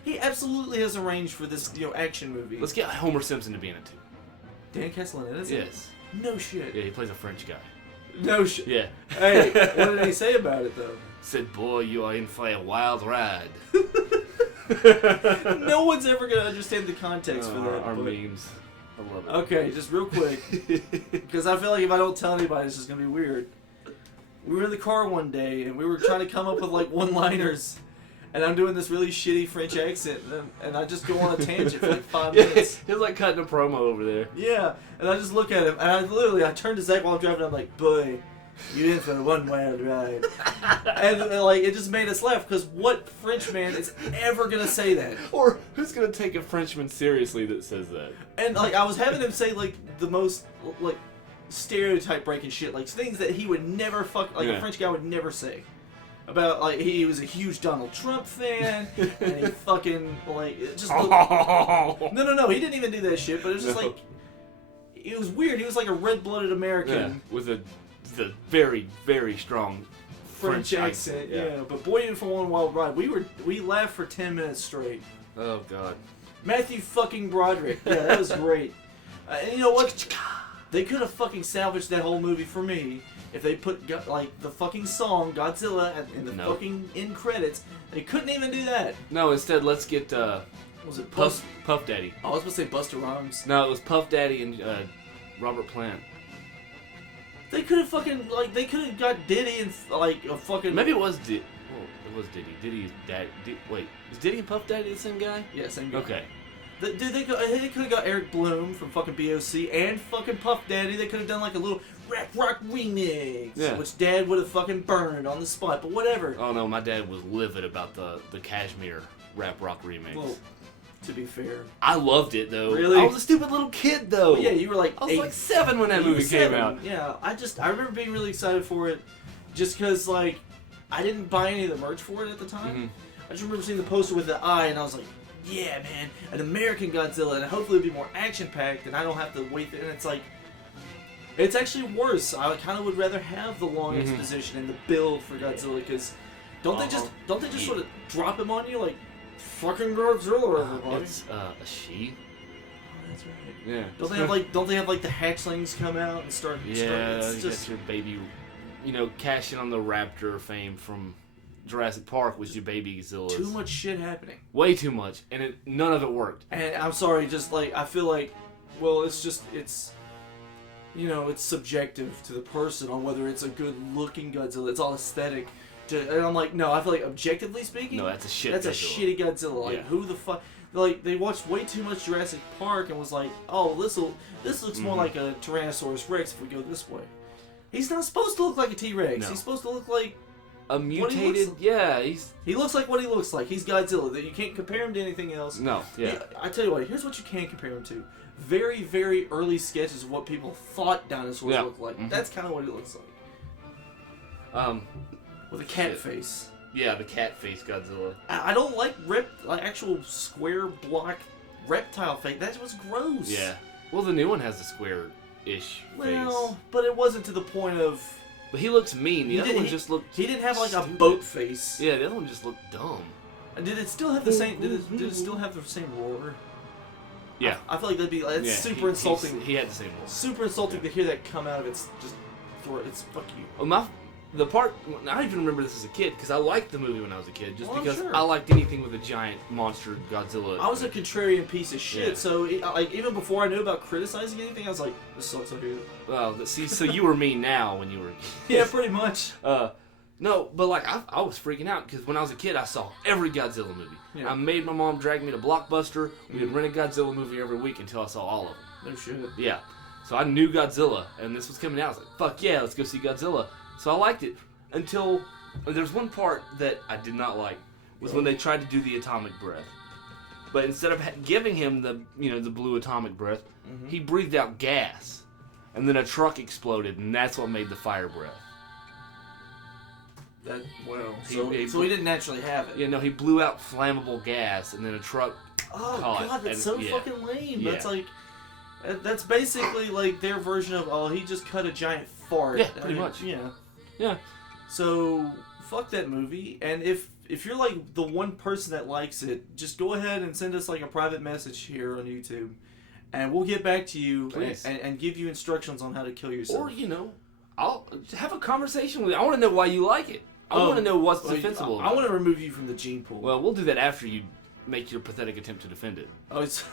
He absolutely has a range for this action movie. Let's get Homer Simpson to be in it too. Dan Castellaneta, is it? Yes. No shit. Yeah, he plays a French guy. No shit. Yeah. Hey, what did he say about it though? Said, boy, you are in for a wild ride. No one's ever gonna understand the context for that. Our but- memes. I love it. Okay, just real quick, because I feel like if I don't tell anybody, this is gonna be weird. We were in the car one day, and we were trying to come up with like one-liners, and I'm doing this really shitty French accent, and I just go on a tangent for like 5 minutes. He's like cutting a promo over there. Yeah, and I just look at him, and I turn to Zach while I'm driving, and I'm like, boy, you in for a one-wild ride. And like, it just made us laugh, because what Frenchman is ever gonna say that? Or who's gonna take a Frenchman seriously that says that? And like, I was having him say like the most like stereotype breaking shit, like things that he would never Yeah. a French guy would never say. About like he was a huge Donald Trump fan, and he fucking like just no, he didn't even do that shit. But it was just No. like it was weird. He was like a red-blooded American. Yeah, with a very, very strong French accent, yeah. But boy, in for one wild ride. We laughed for 10 minutes straight. Oh god. Matthew fucking Broderick. Yeah, that was great. And you know what? They could have fucking salvaged that whole movie for me if they put like the fucking song Godzilla in the No. fucking end credits. They couldn't even do that. No, instead let's get Was it Puff Daddy. I was supposed to say Buster Rhymes. No, it was Puff Daddy and Robert Plant. They could have fucking got Diddy and like a fucking. Maybe it was Well, it was Diddy. Diddy's dad. Wait, is Diddy and Puff Daddy the same guy? Yeah, same guy. Okay. Dude, they could have got Eric Bloom from fucking BOC and fucking Puff Daddy. They could have done like a little rap rock remix, which Dad would have fucking burned on the spot. But whatever. Oh no, my dad was livid about the Kashmir rap rock remix. Well, to be fair, I loved it though. Really? I was a stupid little kid though. Well, yeah, you were like I was 8. like 7 when that You were movie came 7. out. Yeah, I remember being really excited for it, just because like I didn't buy any of the merch for it at the time. Mm-hmm. I just remember seeing the poster with the eye, and I was like, yeah, man, an American Godzilla, and hopefully it'll be more action-packed, and I don't have to wait. And it's like, it's actually worse. I kind of would rather have the long exposition and the build for Godzilla, because don't they just sort of drop him on you like, fucking Godzilla, everybody? It's a she. Oh, that's right. Yeah. Don't they have like the hatchlings come out and start? Yeah, it's you just got your baby, cash in on the raptor fame from Jurassic Park with your baby Godzillas. too much shit happening. Way too much, and none of it worked. And I'm sorry, just like I feel like, well, it's subjective to the person on whether it's a good-looking Godzilla. It's all aesthetic. And I'm like, no, I feel like objectively speaking, No, that's a shit. that's a Godzilla. shitty Godzilla. Like, Yeah. who the fuck? Like, they watched way too much Jurassic Park and was like, oh, this looks more like a Tyrannosaurus Rex if we go this way. He's not supposed to look like a T-Rex. No. He's supposed to look like A mutated. Yeah, he looks like what he looks like. He's Godzilla. That you can't compare him to anything else. No. Yeah. I tell you what. Here's what you can compare him to. Very, very early sketches of what people thought dinosaurs looked like. That's kind of what he looks like. With a cat face. Yeah, the cat face Godzilla. I don't like actual square block reptile face. That was gross. Yeah. Well, the new one has a square-ish Well, face. but it wasn't to the point of. But he looks mean. The other one just looked. He didn't have like a stupid. boat face. Yeah, the other one just looked dumb. Did it still have the same? Did it still have the same roar? Yeah. I feel like that'd be. It's super insulting. He had the same one. Super insulting to hear that come out of its just throat. It's fuck you. Well, the part I don't even remember this as a kid because I liked the movie when I was a kid, just Well, because sure. I liked anything with a giant monster Godzilla. I was a contrarian piece of shit, Yeah. so like even before I knew about criticizing anything, I was like, this sucks. I hate it. Well, see, so you were me now when you were a kid. Yeah, pretty much. No, but like I was freaking out because when I was a kid, I saw every Godzilla movie. Yeah. I made my mom drag me to Blockbuster. We would rent a Godzilla movie every week until I saw all of them. No shit. Yeah. So I knew Godzilla, and this was coming out. I was like, fuck yeah, let's go see Godzilla. So I liked it until there's one part that I did not like was when they tried to do the atomic breath. But instead of giving him the the blue atomic breath, he breathed out gas, and then a truck exploded, and that's what made the fire breath. So he didn't naturally have it. Yeah, no, he blew out flammable gas, and then a truck. Oh caught, god, that's and- so yeah. fucking lame. Yeah. That's like, that's basically like their version of he just cut a giant fart. Yeah, pretty much. Yeah. Yeah. So fuck that movie. And if you're like the one person that likes it, just go ahead and send us like a private message here on YouTube, and we'll get back to you and give you instructions on how to kill yourself. Or I'll have a conversation with you. I want to know why you like it. I want to know what's defensible. I want to remove you from the gene pool. Well, we'll do that after you make your pathetic attempt to defend it. Oh, it's.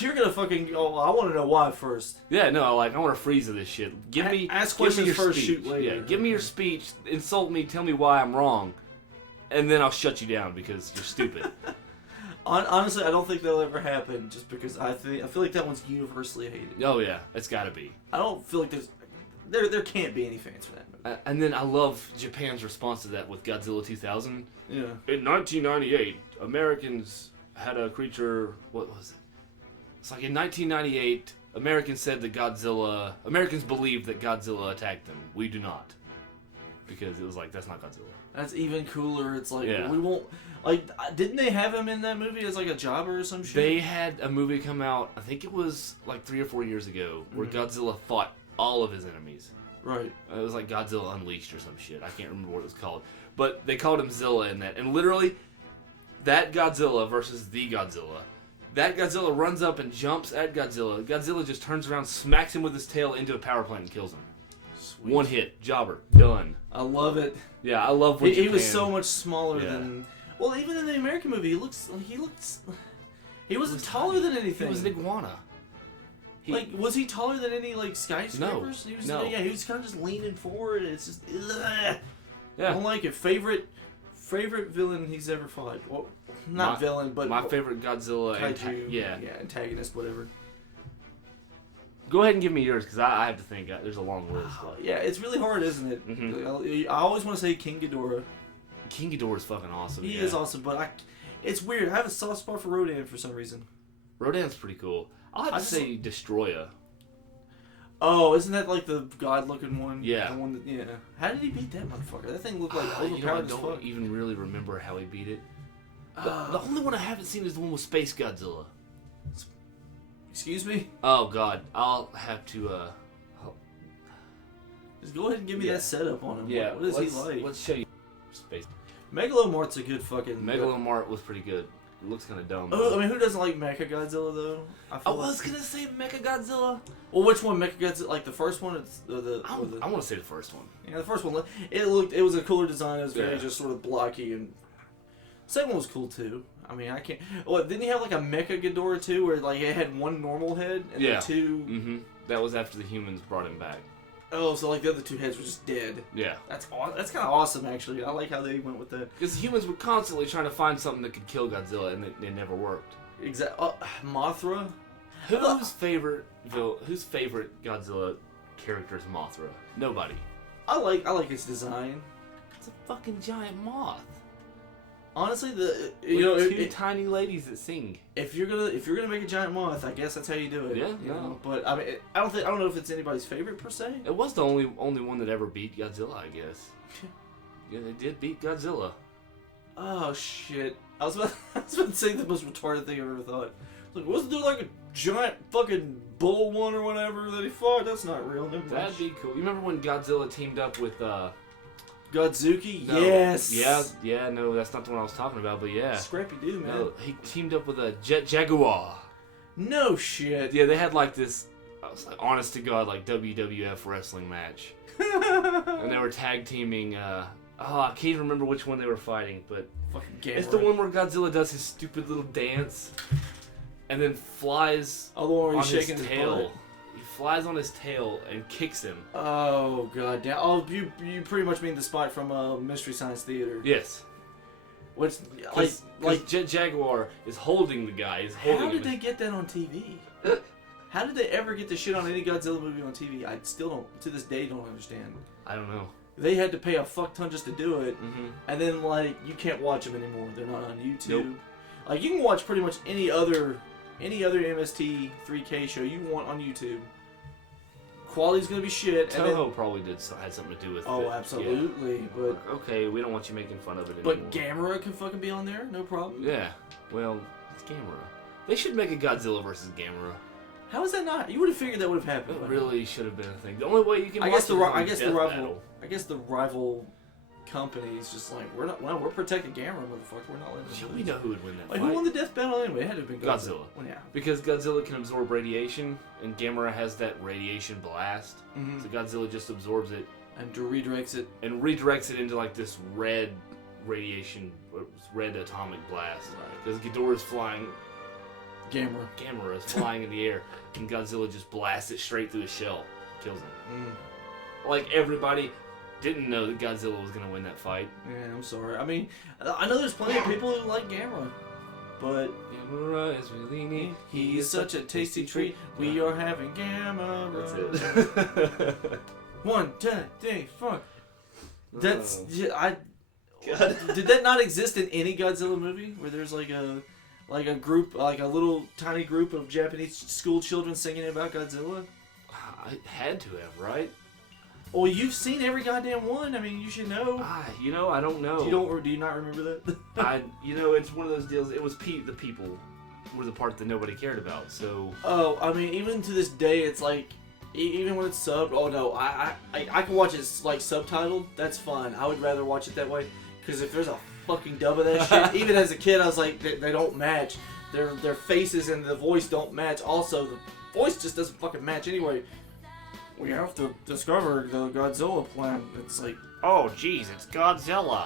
You're gonna fucking. Oh, I want to know why first. Yeah, no, I want to freeze this shit. Ask give me questions your first, speech. shoot later. Yeah, give me your speech, insult me, tell me why I'm wrong, and then I'll shut you down because you're stupid. Honestly, I don't think that'll ever happen. Just because I feel like that one's universally hated. Oh yeah, it's got to be. I don't feel like there can't be any fans for that movie. And then I love Japan's response to that with Godzilla 2000. Yeah. In 1998, Americans had a creature. What was it? It's like in 1998, Americans believed that Godzilla attacked them. We do not. Because it was like, that's not Godzilla. That's even cooler. It's like, Yeah. we won't... Like, didn't they have him in that movie as like a jobber or some shit? They had a movie come out, I think it was like 3 or 4 years ago, where Godzilla fought all of his enemies. Right. It was like Godzilla Unleashed or some shit. I can't remember what it was called. But they called him Zilla in that. And literally, that Godzilla versus the Godzilla. That Godzilla runs up and jumps at Godzilla. Godzilla just turns around, smacks him with his tail into a power plant and kills him. Sweet. One hit. Jobber. Done. I love it. Yeah, I love what He was so much smaller Yeah. than... Well, even in the American movie, he wasn't taller than anything. He was an iguana. Was he taller than any like skyscrapers? No, He was, no. Yeah, he was kind of just leaning forward. And it's just. Ugh. Yeah. I don't like it. Favorite villain he's ever fought. Well, not villain, but my favorite Godzilla. Kaiju. Yeah. Antagonist, whatever. Go ahead and give me yours, because I have to think. There's a long list. Yeah, it's really hard, isn't it? Mm-hmm. I always want to say King Ghidorah. King Ghidorah is fucking awesome. He is awesome, but it's weird. I have a soft spot for Rodan for some reason. Rodan's pretty cool. I'll have to say Destroyer. Oh, isn't that like the god-looking one? Yeah. The one that, yeah. How did he beat that motherfucker? That thing looked like I overpowered as don't fuck. even really remember how he beat it. The only one I haven't seen is the one with Space Godzilla. Excuse me? Oh god, I'll have to Just go ahead and give me that setup on him. Yeah, What is he like? Let's show you Space. Megalomart's a good fucking... Megalomart was pretty good. It looks kind of dumb. Oh, I mean, who doesn't like Mechagodzilla though? I was gonna say Mechagodzilla. Well, which one? Mechagodzilla? Like the first one? It's I want to say the first one. Yeah, the first one. It was a cooler design. It was very Yeah. just sort of blocky, and second one was cool too. I mean, I can't. Oh, didn't he have like a Mecha Ghidorah too, where like it had one normal head and then two? Mm-hmm. That was after the humans brought him back. Oh, so like the other two heads were just dead. Yeah. That's kind of awesome actually. I like how they went with that. Because humans were constantly trying to find something that could kill Godzilla, and it never worked. Exactly. Mothra. Whose favorite Godzilla character is Mothra? Nobody. I like its design. It's a fucking giant moth. Honestly, Two tiny ladies that sing. if you're gonna make a giant moth, I guess that's how you do it. Yeah, you know? But I mean, I don't know if it's anybody's favorite per se. It was the only one that ever beat Godzilla, I guess. Yeah, they did beat Godzilla. Oh shit! I was about to say the most retarded thing I've ever thought. Like, wasn't there like a giant fucking bull one or whatever that he fought? That's not real. Never mind. That'd be cool. You remember when Godzilla teamed up with Godzuki? No. Yes. Yeah. No, that's not the one I was talking about. But yeah. Scrappy dude, man. No, he teamed up with a Jet Jaguar. No shit. Yeah, they had like this, honest to God, like WWF wrestling match, and they were tag teaming. I can't remember which one they were fighting, but Fucking Gamera. it's the one where Godzilla does his stupid little dance, and then flies Oh, the one where on he's his shaking his tail. butt. He flies on his tail and kicks him. Oh god damn. Oh, you pretty much mean the spot from Mystery Science Theater. Yes. Which Like Jet Jaguar is holding the guy. He's holding how him. did they get that on TV? How did they ever get the shit on any Godzilla movie on TV? I still don't, to this day, don't understand. I don't know. They had to pay a fuck ton just to do it, Mm-hmm. and then like you can't watch them anymore. They're not on YouTube. Nope. Like you can watch pretty much any other MST 3K show you want on YouTube. Quality's gonna be shit. Toho probably had something to do with it. Oh, absolutely. Yeah. But okay, we don't want you making fun of it anymore. but Gamera can fucking be on there, no problem. Yeah. Well, it's Gamera. They should make a Godzilla versus Gamera. How is that not? You would have figured that would have happened. It really should have been a thing. The only way you can. I watch guess the it is ri- on I guess the Death rival. Battle. I guess the rival company's just like we're protecting Gamera, motherfucker. We're not letting. Should them we do know who would win that Like, fight? who won the death battle anyway? It had to have been Godzilla. Well, yeah. Because Godzilla can absorb radiation, and Gamera has that radiation blast. Mm-hmm. So Godzilla just absorbs it And redirects it. and redirects it into like this red radiation, red atomic blast. Because Ghidorah's flying, Gamera. Gamera is flying in the air, and Godzilla just blasts it straight through his shell, kills him. Like everybody didn't know that Godzilla was gonna win that fight. Yeah, I'm sorry. I mean, I know there's plenty of people who like Gamera, but Gamera is really neat. he is such a tasty treat. We are having Gamera. That's it. 1, 2, 3, 4. That's Oh. Did that not exist in any Godzilla movie where there's like a group, like a little tiny group of Japanese school children singing about Godzilla? I had to have, right? Well, you've seen every goddamn one. I mean, you should know. I don't know. Do you not remember that? It's one of those deals. It was the people were the part that nobody cared about. So Oh, I mean, even to this day, it's like, even when it's subbed. Oh no, I can watch it like subtitled. That's fine. I would rather watch it that way because if there's a fucking dub of that shit, even as a kid, I was like, they don't match. Their faces and the voice don't match. Also, the voice just doesn't fucking match anyway. We have to discover the Godzilla plan. It's like, oh jeez, it's Godzilla.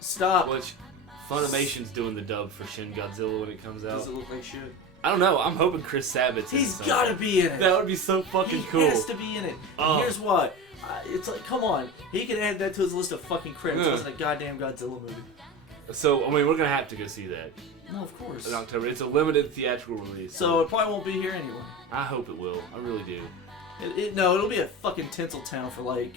stop. Which Funimation's doing the dub for Shin-GODZILLA when it comes out. Does it look like shit? I don't know. I'm hoping Chris Sabat's in He's something. gotta be in it. That would be so fucking he cool. has to be in it. And Oh. here's what. It's like, come on. He can add that to his list of fucking credits. It wasn't a goddamn Godzilla movie. So, I mean, we're going to have to go see that No, of course. in October. It's a limited theatrical release. So it probably won't be here anyway. I hope it will. I really do. No, it'll be a fucking Tinseltown for like.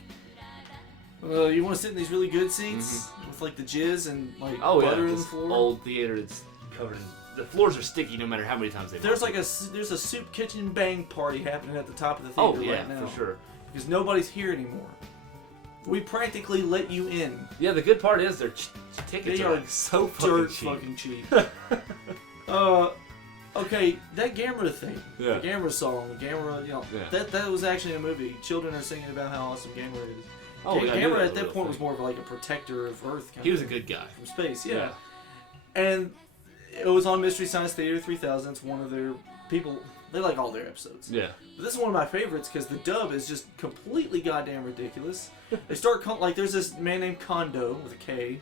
You want to sit in these really good seats with like the jizz and like butter in the floor. Old theater that's covered in. The floors are sticky no matter how many times they. There's like there's a soup kitchen bang party happening at the top of the theater right now. For sure. Because nobody's here anymore. We practically let you in. Yeah, the good part is their tickets They are are like so fucking cheap. Okay, that Gamera thing, the Gamera song, the Gamera, that was actually a movie. Children are singing about how awesome Gamera is. Oh, yeah, Gamera at that point was more of like a protector of Earth. He was a good guy from space, yeah. And it was on Mystery Science Theater 3000. It's one of their people. They like all their episodes. Yeah. But this is one of my favorites because the dub is just completely goddamn ridiculous. They start like there's this man named Kondo with a K.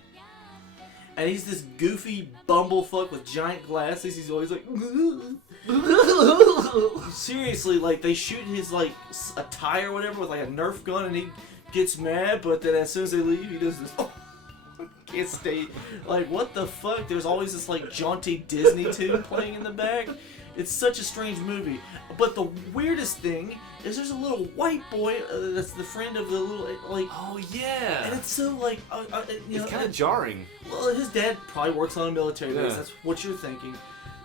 And he's this goofy bumblefuck with giant glasses. He's always like, seriously, like they shoot his like a tie or whatever with like a Nerf gun, and he gets mad. But then as soon as they leave, he does this. Oh, can't stay. Like what the fuck? There's always this like jaunty Disney tune playing in the back. It's such a strange movie. But the weirdest thing is there's a little white boy that's the friend of the little, like... Oh, yeah. And it's so, like... it's kind of jarring. Well, his dad probably works on a military base. Yeah. That's what you're thinking.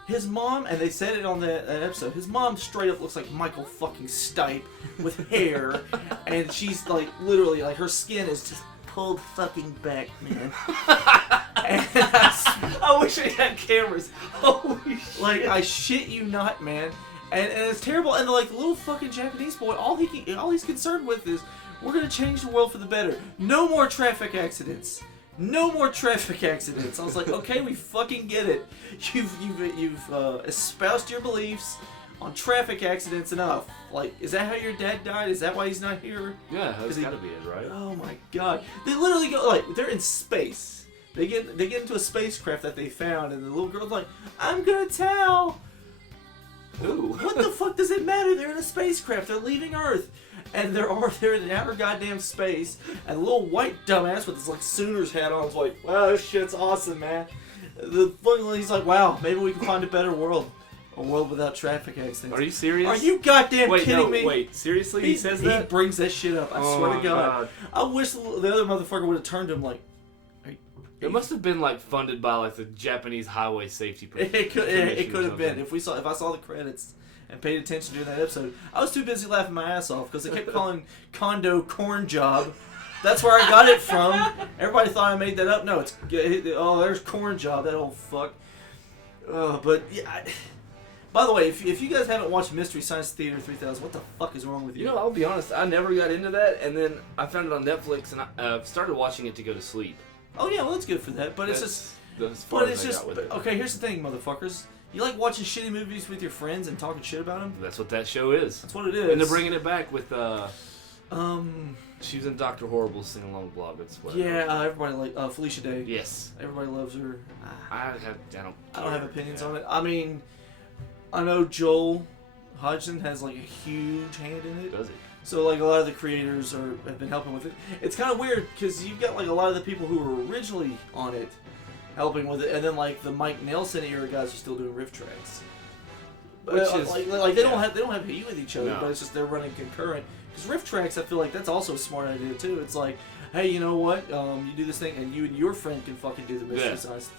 His mom, and they said it on that episode, his mom straight up looks like Michael fucking Stipe with hair. And she's, like, literally, like, her skin is just pulled fucking back, man. And I wish I had cameras. Holy shit. Like, I shit you not, man. And it's terrible. And like the little fucking Japanese boy, all he's concerned with is we're gonna change the world for the better. No more traffic accidents. No more traffic accidents. I was like, okay, we fucking get it. You've espoused your beliefs on traffic accidents enough. Like, is that how your dad died? Is that why he's not here? Yeah, that's gotta be it, right? Oh my god. They literally go like they're in space. They get into a spacecraft that they found, and the little girl's like, I'm gonna tell. Who? What the fuck does it matter? They're in a spacecraft. They're leaving Earth, and they're in outer goddamn space. And a little white dumbass with his like Sooners hat on is like, wow, this shit's awesome, man. He's like, wow, maybe we can find a better world. A world without traffic accidents. Are you serious? Are you goddamn kidding me? Wait, seriously? He says that? He brings that shit up. I swear to God. I wish the other motherfucker would have turned to him like. It must have been like funded by like the Japanese Highway Safety. It could have been if I saw the credits and paid attention during that episode. I was too busy laughing my ass off because they kept calling Kondo Corn Job. That's where I got it from. Everybody thought I made that up. No, there's Corn Job, that old fuck. But yeah. By the way, if you guys haven't watched Mystery Science Theater 3000, what the fuck is wrong with you? You know, I'll be honest. I never got into that, and then I found it on Netflix, and I started watching it to go to sleep. Oh yeah, well that's good for that, but okay. Here's the thing, motherfuckers. You like watching shitty movies with your friends and talking shit about them? That's what that show is. That's what it is. And they're bringing it back with she was in Dr. Horrible's sing-along blog. That's what. Yeah, everybody like Felicia Day. Yes. Everybody loves her. I don't have opinions on it. I mean, I know Joel Hodgson has like a huge hand in it. Does he? So like a lot of the creators have been helping with it. It's kind of weird because you've got like a lot of the people who were originally on it helping with it, and then like the Mike Nelson era guys are still doing riff tracks. Which is like they don't have heat with each other, but it's just they're running concurrent. Because riff tracks, I feel like that's also a smart idea too. It's like, hey, you know what? You do this thing, and you and your friend can fucking do the Mystery Science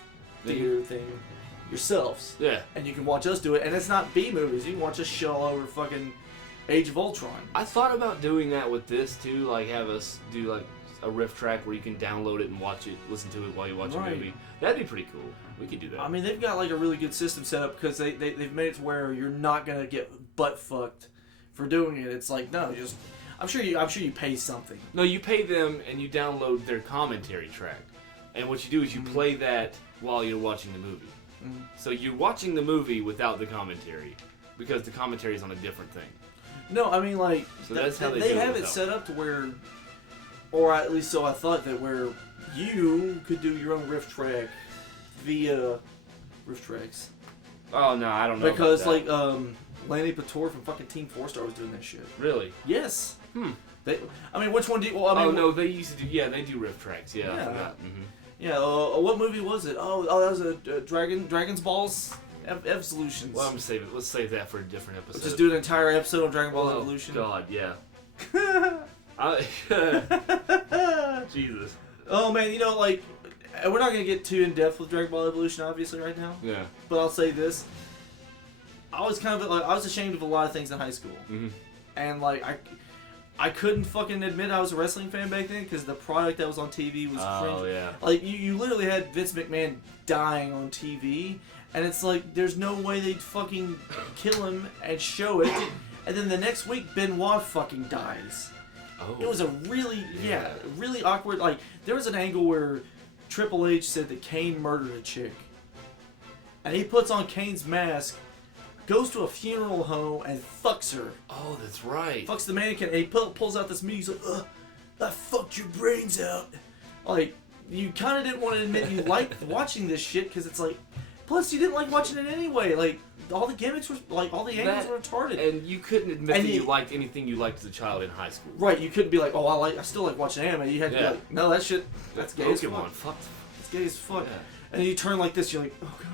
Theater thing yourselves. Yeah. And you can watch us do it, and it's not B movies. You can watch us shell over fucking Age of Ultron. I thought about doing that with this too, like have us do like a riff track where you can download it and watch it, listen to it while you watch a movie. That'd be pretty cool. We could do that. I mean, they've got like a really good system set up because they've made it to where you're not gonna get butt fucked for doing it. It's like no, just I'm sure you pay something. No, you pay them and you download their commentary track, and what you do is you play that while you're watching the movie. Mm-hmm. So you're watching the movie without the commentary because the commentary is on a different thing. No, I mean like so that's how they have it set up to where, or at least so I thought that where you could do your own riff track via riff tracks. Oh no, I don't know. Because about that. like Lanny Pator from fucking Team 4-Star was doing that shit. Really? Yes. Hmm. Which one do you... Well, I mean, no, they used to do... Yeah, they do riff tracks. Yeah, I Yeah. forgot. Mm-hmm. Yeah, what movie was it? Oh, that was a Dragon's Balls Evolutions. Well, let's save that for a different episode. Just do an entire episode on Dragon Ball Oh, Evolution. God, yeah. Jesus. Oh man, you know, like, we're not gonna get too in depth with Dragon Ball Evolution, obviously, right now. Yeah. But I'll say this: I was I was ashamed of a lot of things in high school, and like I couldn't fucking admit I was a wrestling fan back then because the product that was on TV was cringe. Oh yeah. Like you literally had Vince McMahon dying on TV, and it's like there's no way they'd fucking kill him and show it, and then the next week Benoit fucking dies. Oh. It was a really really awkward. Like there was an angle where Triple H said that Kane murdered a chick, and he puts on Kane's mask, goes to a funeral home and fucks her. Oh, that's right. Fucks the mannequin, and he pulls out this meat. He's like, ugh, I fucked your brains out. Like, you kind of didn't want to admit you liked watching this shit, because it's like, plus you didn't like watching it anyway. Like, all the gimmicks were, like, all the angles were retarded. And you couldn't admit that you liked anything you liked as a child in high school. Right, you couldn't be like, oh, I still like watching anime. You had to be like, no, that shit, that's gay as fuck. Fuck. That's gay as fuck. Yeah. And then you turn like this, you're like, oh god.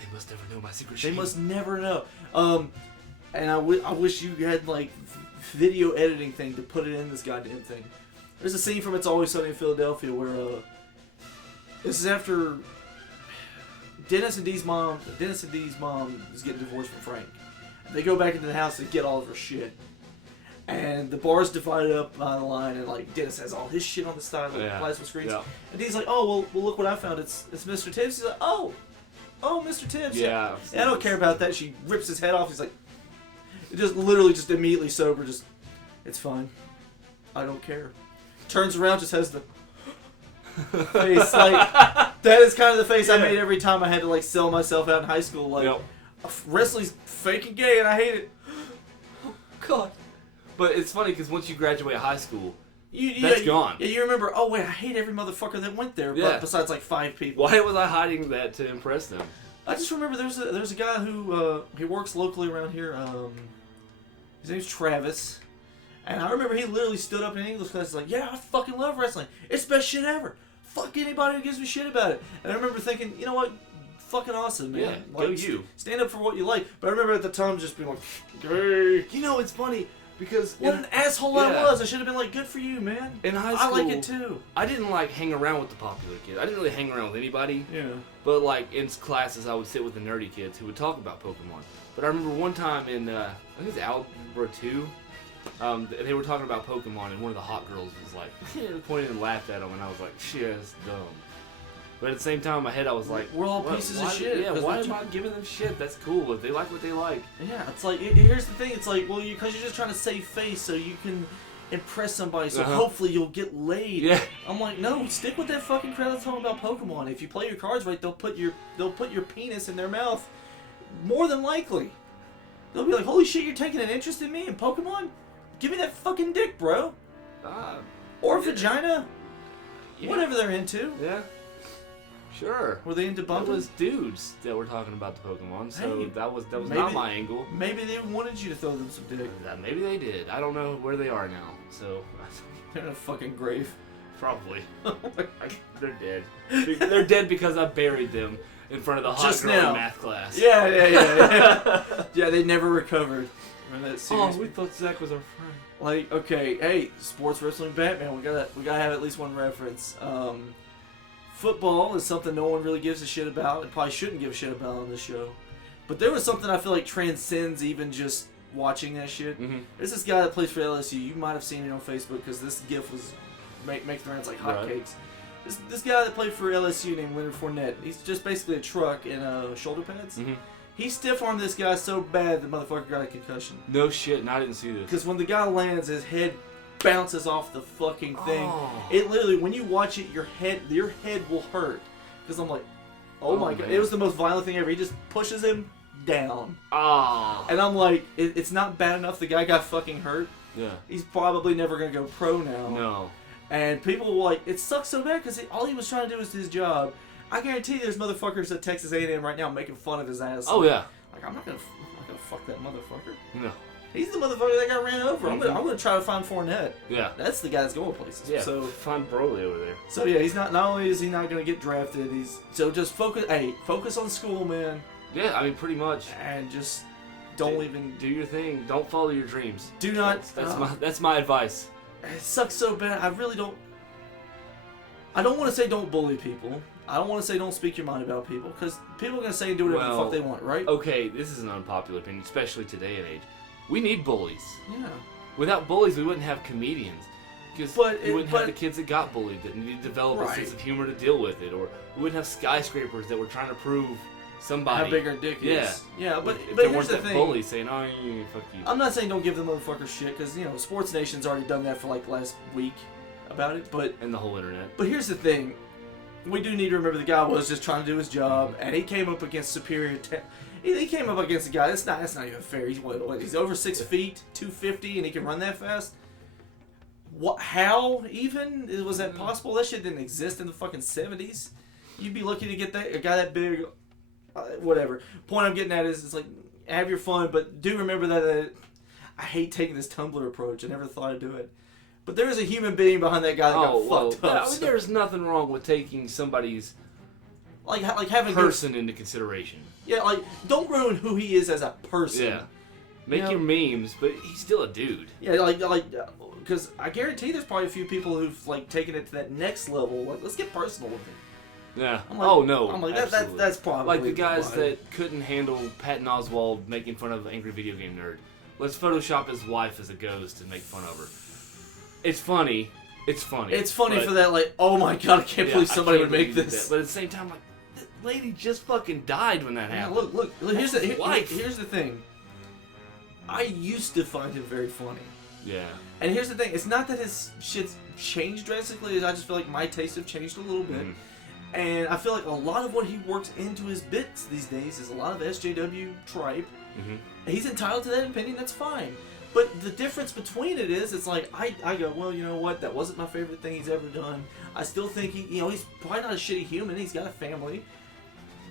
They must never know my secret They shame. must never know. And I wish you had like video editing thing to put it in this goddamn thing. There's a scene from It's Always Sunny in Philadelphia where this is after Dennis and Dee's mom is getting divorced from Frank. They go back into the house to get all of her shit. And the bar's divided up by the line, and like Dennis has all his shit on the side, like plasma screens. Yeah. And Dee's like, "Oh well, look what I found. It's Mr. Tibbs." He's like, "Oh, Mr. Tibbs." Yeah. I don't care about that. She rips his head off. He's like, literally just immediately sober. Just, it's fine. I don't care. Turns around, just has the face like that is kind of the face I made every time I had to like sell myself out in high school. Like, wrestling's fake and gay, and I hate it. Oh God. But it's funny because once you graduate high school, that's gone. Yeah, you remember, oh wait, I hate every motherfucker that went there, but besides like 5 people. Why was I hiding that to impress them? I just remember there's a guy who he works locally around here. His name's Travis, and I remember he literally stood up in English class like, yeah, I fucking love wrestling. It's the best shit ever. Fuck anybody who gives me shit about it. And I remember thinking, you know what? Fucking awesome, man. Yeah, like, go you. Stand up for what you like. But I remember at the time just being like, gay. You know, it's funny. Because what an asshole I was. I should have been like, good for you, man. In high school, I like it too. I didn't like hang around with the popular kids. I didn't really hang around with anybody. Yeah. But like in classes, I would sit with the nerdy kids who would talk about Pokemon. But I remember one time in, I think it was Algebra 2, they were talking about Pokemon, and one of the hot girls was like, pointed and laughed at them, and I was like, shit, that's dumb. But at the same time, in my head, I was like, we're all pieces of shit. Yeah, why am I giving them shit? That's cool. If they like what they like. Yeah, it's like, here's the thing. It's like, well, because you're just trying to save face so you can impress somebody, so hopefully you'll get laid. Yeah. I'm like, no, stick with that fucking crowd that's talking about Pokemon. If you play your cards right, they'll put your penis in their mouth. More than likely. They'll be like, holy shit, you're taking an interest in me in Pokemon? Give me that fucking dick, bro. Or vagina. Yeah. Whatever they're into. Yeah. Sure. Were they into bumping? It was dudes that were talking about the Pokemon, so hey, that was not my angle. Maybe they wanted you to throw them some dick. Maybe they did. I don't know where they are now, so... They're in a fucking grave. Probably. They're dead. They're dead because I buried them in front of the hot girl in math class. Yeah. Yeah, they never recovered. Remember that series? Oh, we thought Zach was our friend. Like, okay, hey, sports wrestling Batman, we gotta have at least one reference. Football is something no one really gives a shit about, and probably shouldn't give a shit about on this show. But there was something I feel like transcends even just watching that shit. Mm-hmm. There's this guy that plays for LSU. You might have seen it on Facebook because this GIF was making the rounds like hotcakes. This guy that played for LSU named Leonard Fournette. He's just basically a truck in shoulder pads. Mm-hmm. He stiff-armed this guy so bad the motherfucker got a concussion. No shit, no, I didn't see this. Because when the guy lands, his head bounces off the fucking thing. Oh. It literally, when you watch it, your head will hurt. Because I'm like, oh my god, it was the most violent thing ever. He just pushes him down. Ah. And I'm like, it's not bad enough the guy got fucking hurt. Yeah. He's probably never gonna go pro now. No. And people were like, it sucks so bad because all he was trying to do was his job. I guarantee there's motherfuckers at Texas A&M right now making fun of his ass. Oh yeah. Like I'm not gonna fuck that motherfucker. No. He's the motherfucker that got ran over. I'm gonna try to find Fournette. Yeah. That's the guy that's going places. Yeah. So find Broly over there. So yeah, he's not only is he not gonna get drafted, so just focus. Hey, focus on school, man. Yeah, I mean, pretty much. And just don't even do your thing. Don't follow your dreams. Do not. That's my advice. It sucks so bad. I really don't. I don't want to say don't bully people. I don't want to say don't speak your mind about people, because people are gonna say and do whatever the fuck they want, right? Okay, this is an unpopular opinion, especially today and age. We need bullies. Yeah. Without bullies, we wouldn't have comedians. Because we wouldn't have the kids that got bullied that needed to develop a sense of humor to deal with it, or we wouldn't have skyscrapers that were trying to prove somebody how big our dick is. Yeah, but if but there here's weren't the that thing. bullies saying, "Oh, fuck you." I'm not saying don't give the motherfuckers shit, because Sports Nation's already done that for like last week about it, but and the whole internet. But here's the thing. We do need to remember the guy was just trying to do his job, and he came up against superior. He came up against a guy. That's not even fair. He's what? He's over 6 feet, 250, and he can run that fast. What? How even was that possible? That shit didn't exist in the fucking 70s. You'd be lucky to get a guy that big. Whatever. Point I'm getting at is, it's like, have your fun, but do remember that. I hate taking this Tumblr approach. I never thought I'd do it. But there is a human being behind that guy that got fucked up. I mean, there's nothing wrong with taking somebody's like having person into consideration. Yeah, like, don't ruin who he is as a person. Yeah. Make your memes, but he's still a dude. Yeah, like, because I guarantee there's probably a few people who've like taken it to that next level. Like, let's get personal with it. Yeah. I'm like, oh no. I'm like that's probably like the guys that couldn't handle Patton Oswalt making fun of Angry Video Game Nerd. Let's Photoshop his wife as a ghost and make fun of her. It's funny. It's funny. It's funny for that, like, oh my god, I can't believe somebody would make this. But at the same time, like, that lady just fucking died when that happened. Look, here's the thing. I used to find him very funny. Yeah. And here's the thing, it's not that his shit's changed drastically, I just feel like my tastes have changed a little bit. And I feel like a lot of what he works into his bits these days is a lot of SJW tripe. He's entitled to that opinion, that's fine. But the difference between it is, it's like, I go, well, you know what, that wasn't my favorite thing he's ever done. I still think he's probably not a shitty human, he's got a family.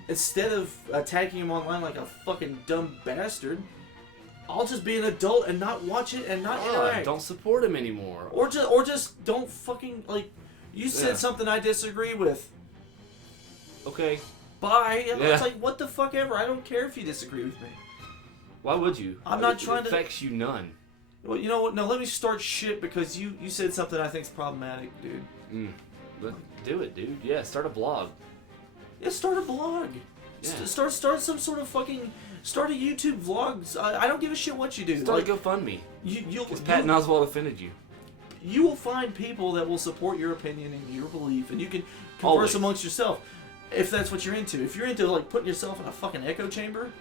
Instead of attacking him online like a fucking dumb bastard, I'll just be an adult and not watch it and not interact. Don't support him anymore. Or just don't fucking, like, you said something I disagree with. Okay. Bye. It's like, what the fuck ever, I don't care if you disagree with me. Why would you? I'm not trying to... It affects you none. Well, you know what? No, let me start shit because you said something I think's problematic, dude. Do it, dude. Yeah, start a blog. Yeah, start a blog. Yeah. Start some sort of fucking... Start a YouTube vlog. I don't give a shit what you do. Start a GoFundMe. Because Patton Oswalt offended you. You will find people that will support your opinion and your belief, and you can converse amongst yourself if that's what you're into. If you're into, like, putting yourself in a fucking echo chamber...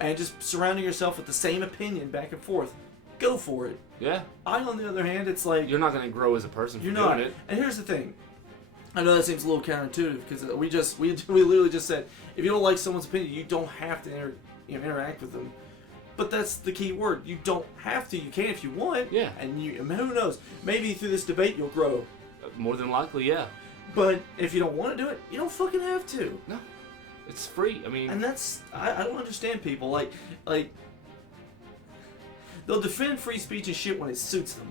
and just surrounding yourself with the same opinion back and forth, go for it. Yeah. On the other hand, it's like... You're not going to grow as a person for doing it. And here's the thing. I know that seems a little counterintuitive, because we literally just said, if you don't like someone's opinion, you don't have to interact with them. But that's the key word. You don't have to. You can if you want. Yeah. And who knows? Maybe through this debate you'll grow. More than likely, yeah. But if you don't want to do it, you don't fucking have to. No. It's free. I mean, and that's I don't understand people like they'll defend free speech and shit when it suits them.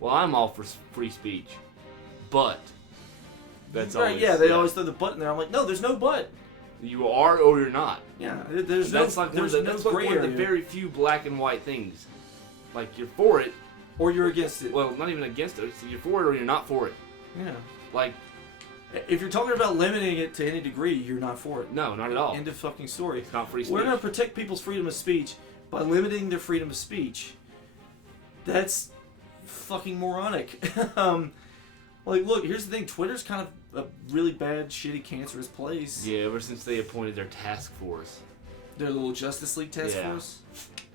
Well, I'm all for free speech, but that's right. Always, yeah, they always throw the but in there. I'm like, no, there's no but. You are or you're not. Yeah, there's that's no. Like there's one no of gray area. the very few black and white things. Like you're for it, or you're against it. Well, not even against it. You're for it or you're not for it. Yeah. Like. If you're talking about limiting it to any degree, you're not for it. No, not at all. End of fucking story. It's not free speech. We're going to protect people's freedom of speech by limiting their freedom of speech. That's fucking moronic. Like, look, here's the thing. Twitter's kind of a really bad, shitty, cancerous place. Yeah, ever since they appointed their task force. Their little Justice League task force?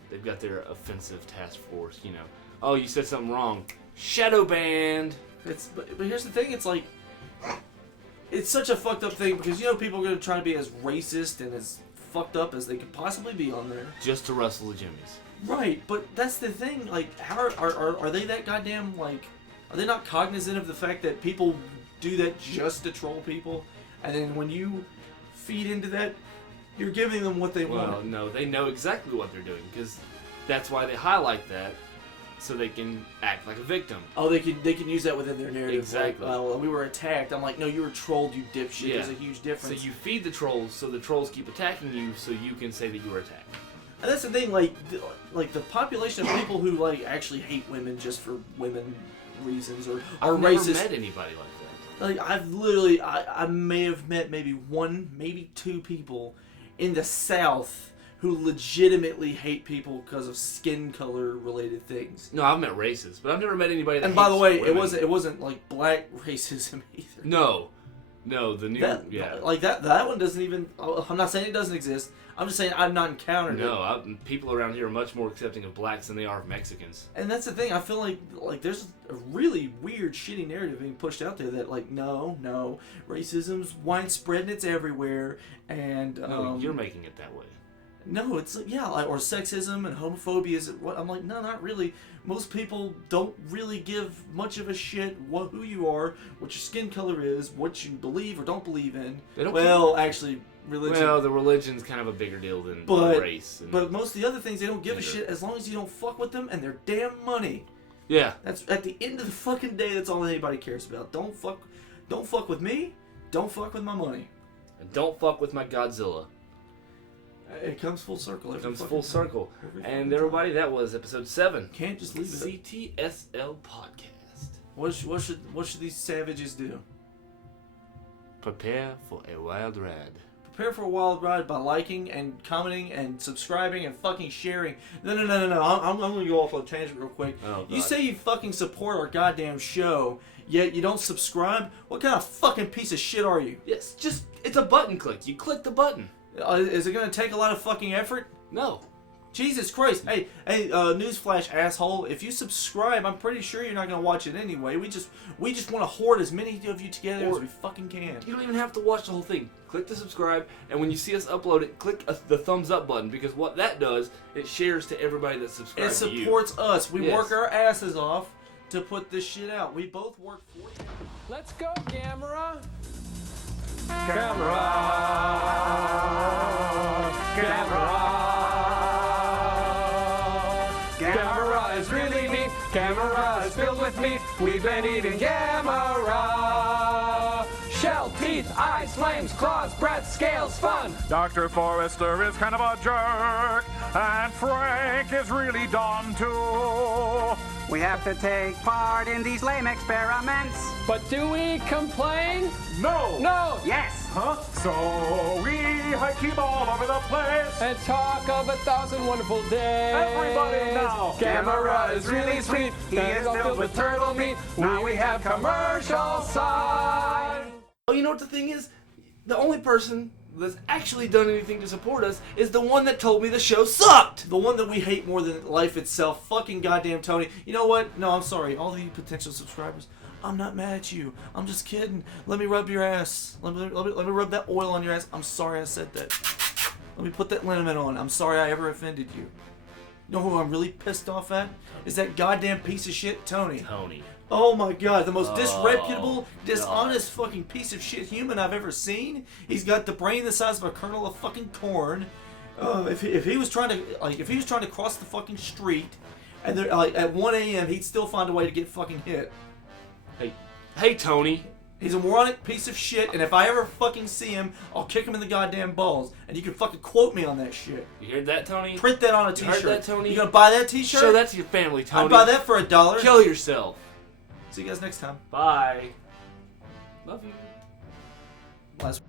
They've got their offensive task force, you know. Oh, you said something wrong. Shadow banned. But here's the thing. It's like... It's such a fucked up thing because, people are going to try to be as racist and as fucked up as they could possibly be on there. Just to wrestle the Jimmies. Right, but that's the thing. Like, how are they that goddamn, like... Are they not cognizant of the fact that people do that just to troll people? And then when you feed into that, You're giving them what they Well, want. no, they know exactly what they're doing because that's why they highlight that, so they can act like a victim. Oh, they can use that within their narrative. Exactly. Like, well, we were attacked. I'm like, no, you were trolled, you dipshit. Yeah. There's a huge difference. So you feed the trolls, so the trolls keep attacking you, so you can say that you were attacked. And that's the thing, like the population of people who like actually hate women just for women reasons or are I've racist. never met anybody like that. Like I've literally, I may have met maybe one, maybe two people in the South who legitimately hate people because of skin color related things. No, I've met racists, but I've never met anybody that And by the hates way, women. it wasn't like black racism either. No, the new Like that one doesn't even. I'm not saying it doesn't exist. I'm just saying I've not encountered it. No, people around here are much more accepting of blacks than they are of Mexicans. And that's the thing. I feel like there's a really weird, shitty narrative being pushed out there that like no, racism's widespread and it's everywhere. And No, you're making it that way. no, it's like, or sexism and homophobia is what I'm like. No, not really. Most people don't really give much of a shit who you are, what your skin color is, what you believe or don't believe in. They don't Well, actually, religion. Well, the religion's kind of a bigger deal than race. But most of the other things, they don't give a gender. shit as long as you don't fuck with them and their damn money. Yeah. That's at the end of the fucking day. That's all anybody cares about. Don't fuck with me. Don't fuck with my money. And don't fuck with my Godzilla. It comes full circle. It Every comes fucking full time. circle. Every fucking And time. everybody, that was episode 7. Can't just leave it. CTSL podcast. What should these savages do? Prepare for a wild ride. Prepare for a wild ride by liking and commenting and subscribing and fucking sharing. No. I'm gonna go off on a tangent real quick. Oh, You God. say you fucking support our goddamn show, yet you don't subscribe? What kind of fucking piece of shit are you? Yes, it's a button click. You click the button. Is it gonna take a lot of fucking effort? No. Jesus Christ! Hey, newsflash, asshole! If you subscribe, I'm pretty sure you're not gonna watch it anyway. We just want to hoard as many of you together as we fucking can. You don't even have to watch the whole thing. Click the subscribe, and when you see us upload it, click the thumbs up button, because what that does, it shares to everybody that It subscribes to you. supports us. We Yes. work our asses off to put this shit out. We both work 40 hours. Let's go, Gamera. Gamera is really neat. Gamera is filled with meat. We've been eating Gamera. Shell, teeth, eyes, flames, claws, breath, scales, fun. Dr. Forrester is kind of a jerk, and Frank is really dumb too. We have to take part in these lame experiments. But do we complain? No! No. Yes. Huh? So we hike him all over the place. And talk of 1,000 wonderful days. Everybody now. Gamera is really sweet. He is filled with turtle meat. Now we have commercial sign. Oh, you know what the thing is? The only person that's actually done anything to support us is the one that told me the show sucked. The one that we hate more than life itself, fucking goddamn Tony. You know what? No, I'm sorry. All the potential subscribers, I'm not mad at you. I'm just kidding. Let me rub your ass. Let me rub that oil on your ass. I'm sorry I said that. Let me put that liniment on. I'm sorry I ever offended you. You know who I'm really pissed off at? Is that goddamn piece of shit, Tony. Tony. Oh my god, the most disreputable, God. dishonest fucking piece of shit human I've ever seen. He's got the brain the size of a kernel of fucking corn. If he was trying to cross the fucking street, and at 1 a.m. he'd still find a way to get fucking hit. Hey, Tony. He's a moronic piece of shit, and if I ever fucking see him, I'll kick him in the goddamn balls. And you can fucking quote me on that shit. You heard that, Tony? Print that on a You t-shirt. heard that, Tony? You gonna buy that t-shirt? Show that to your family, Tony. I'd buy that for $1. Kill yourself. See you guys next time. Bye. Love you. Last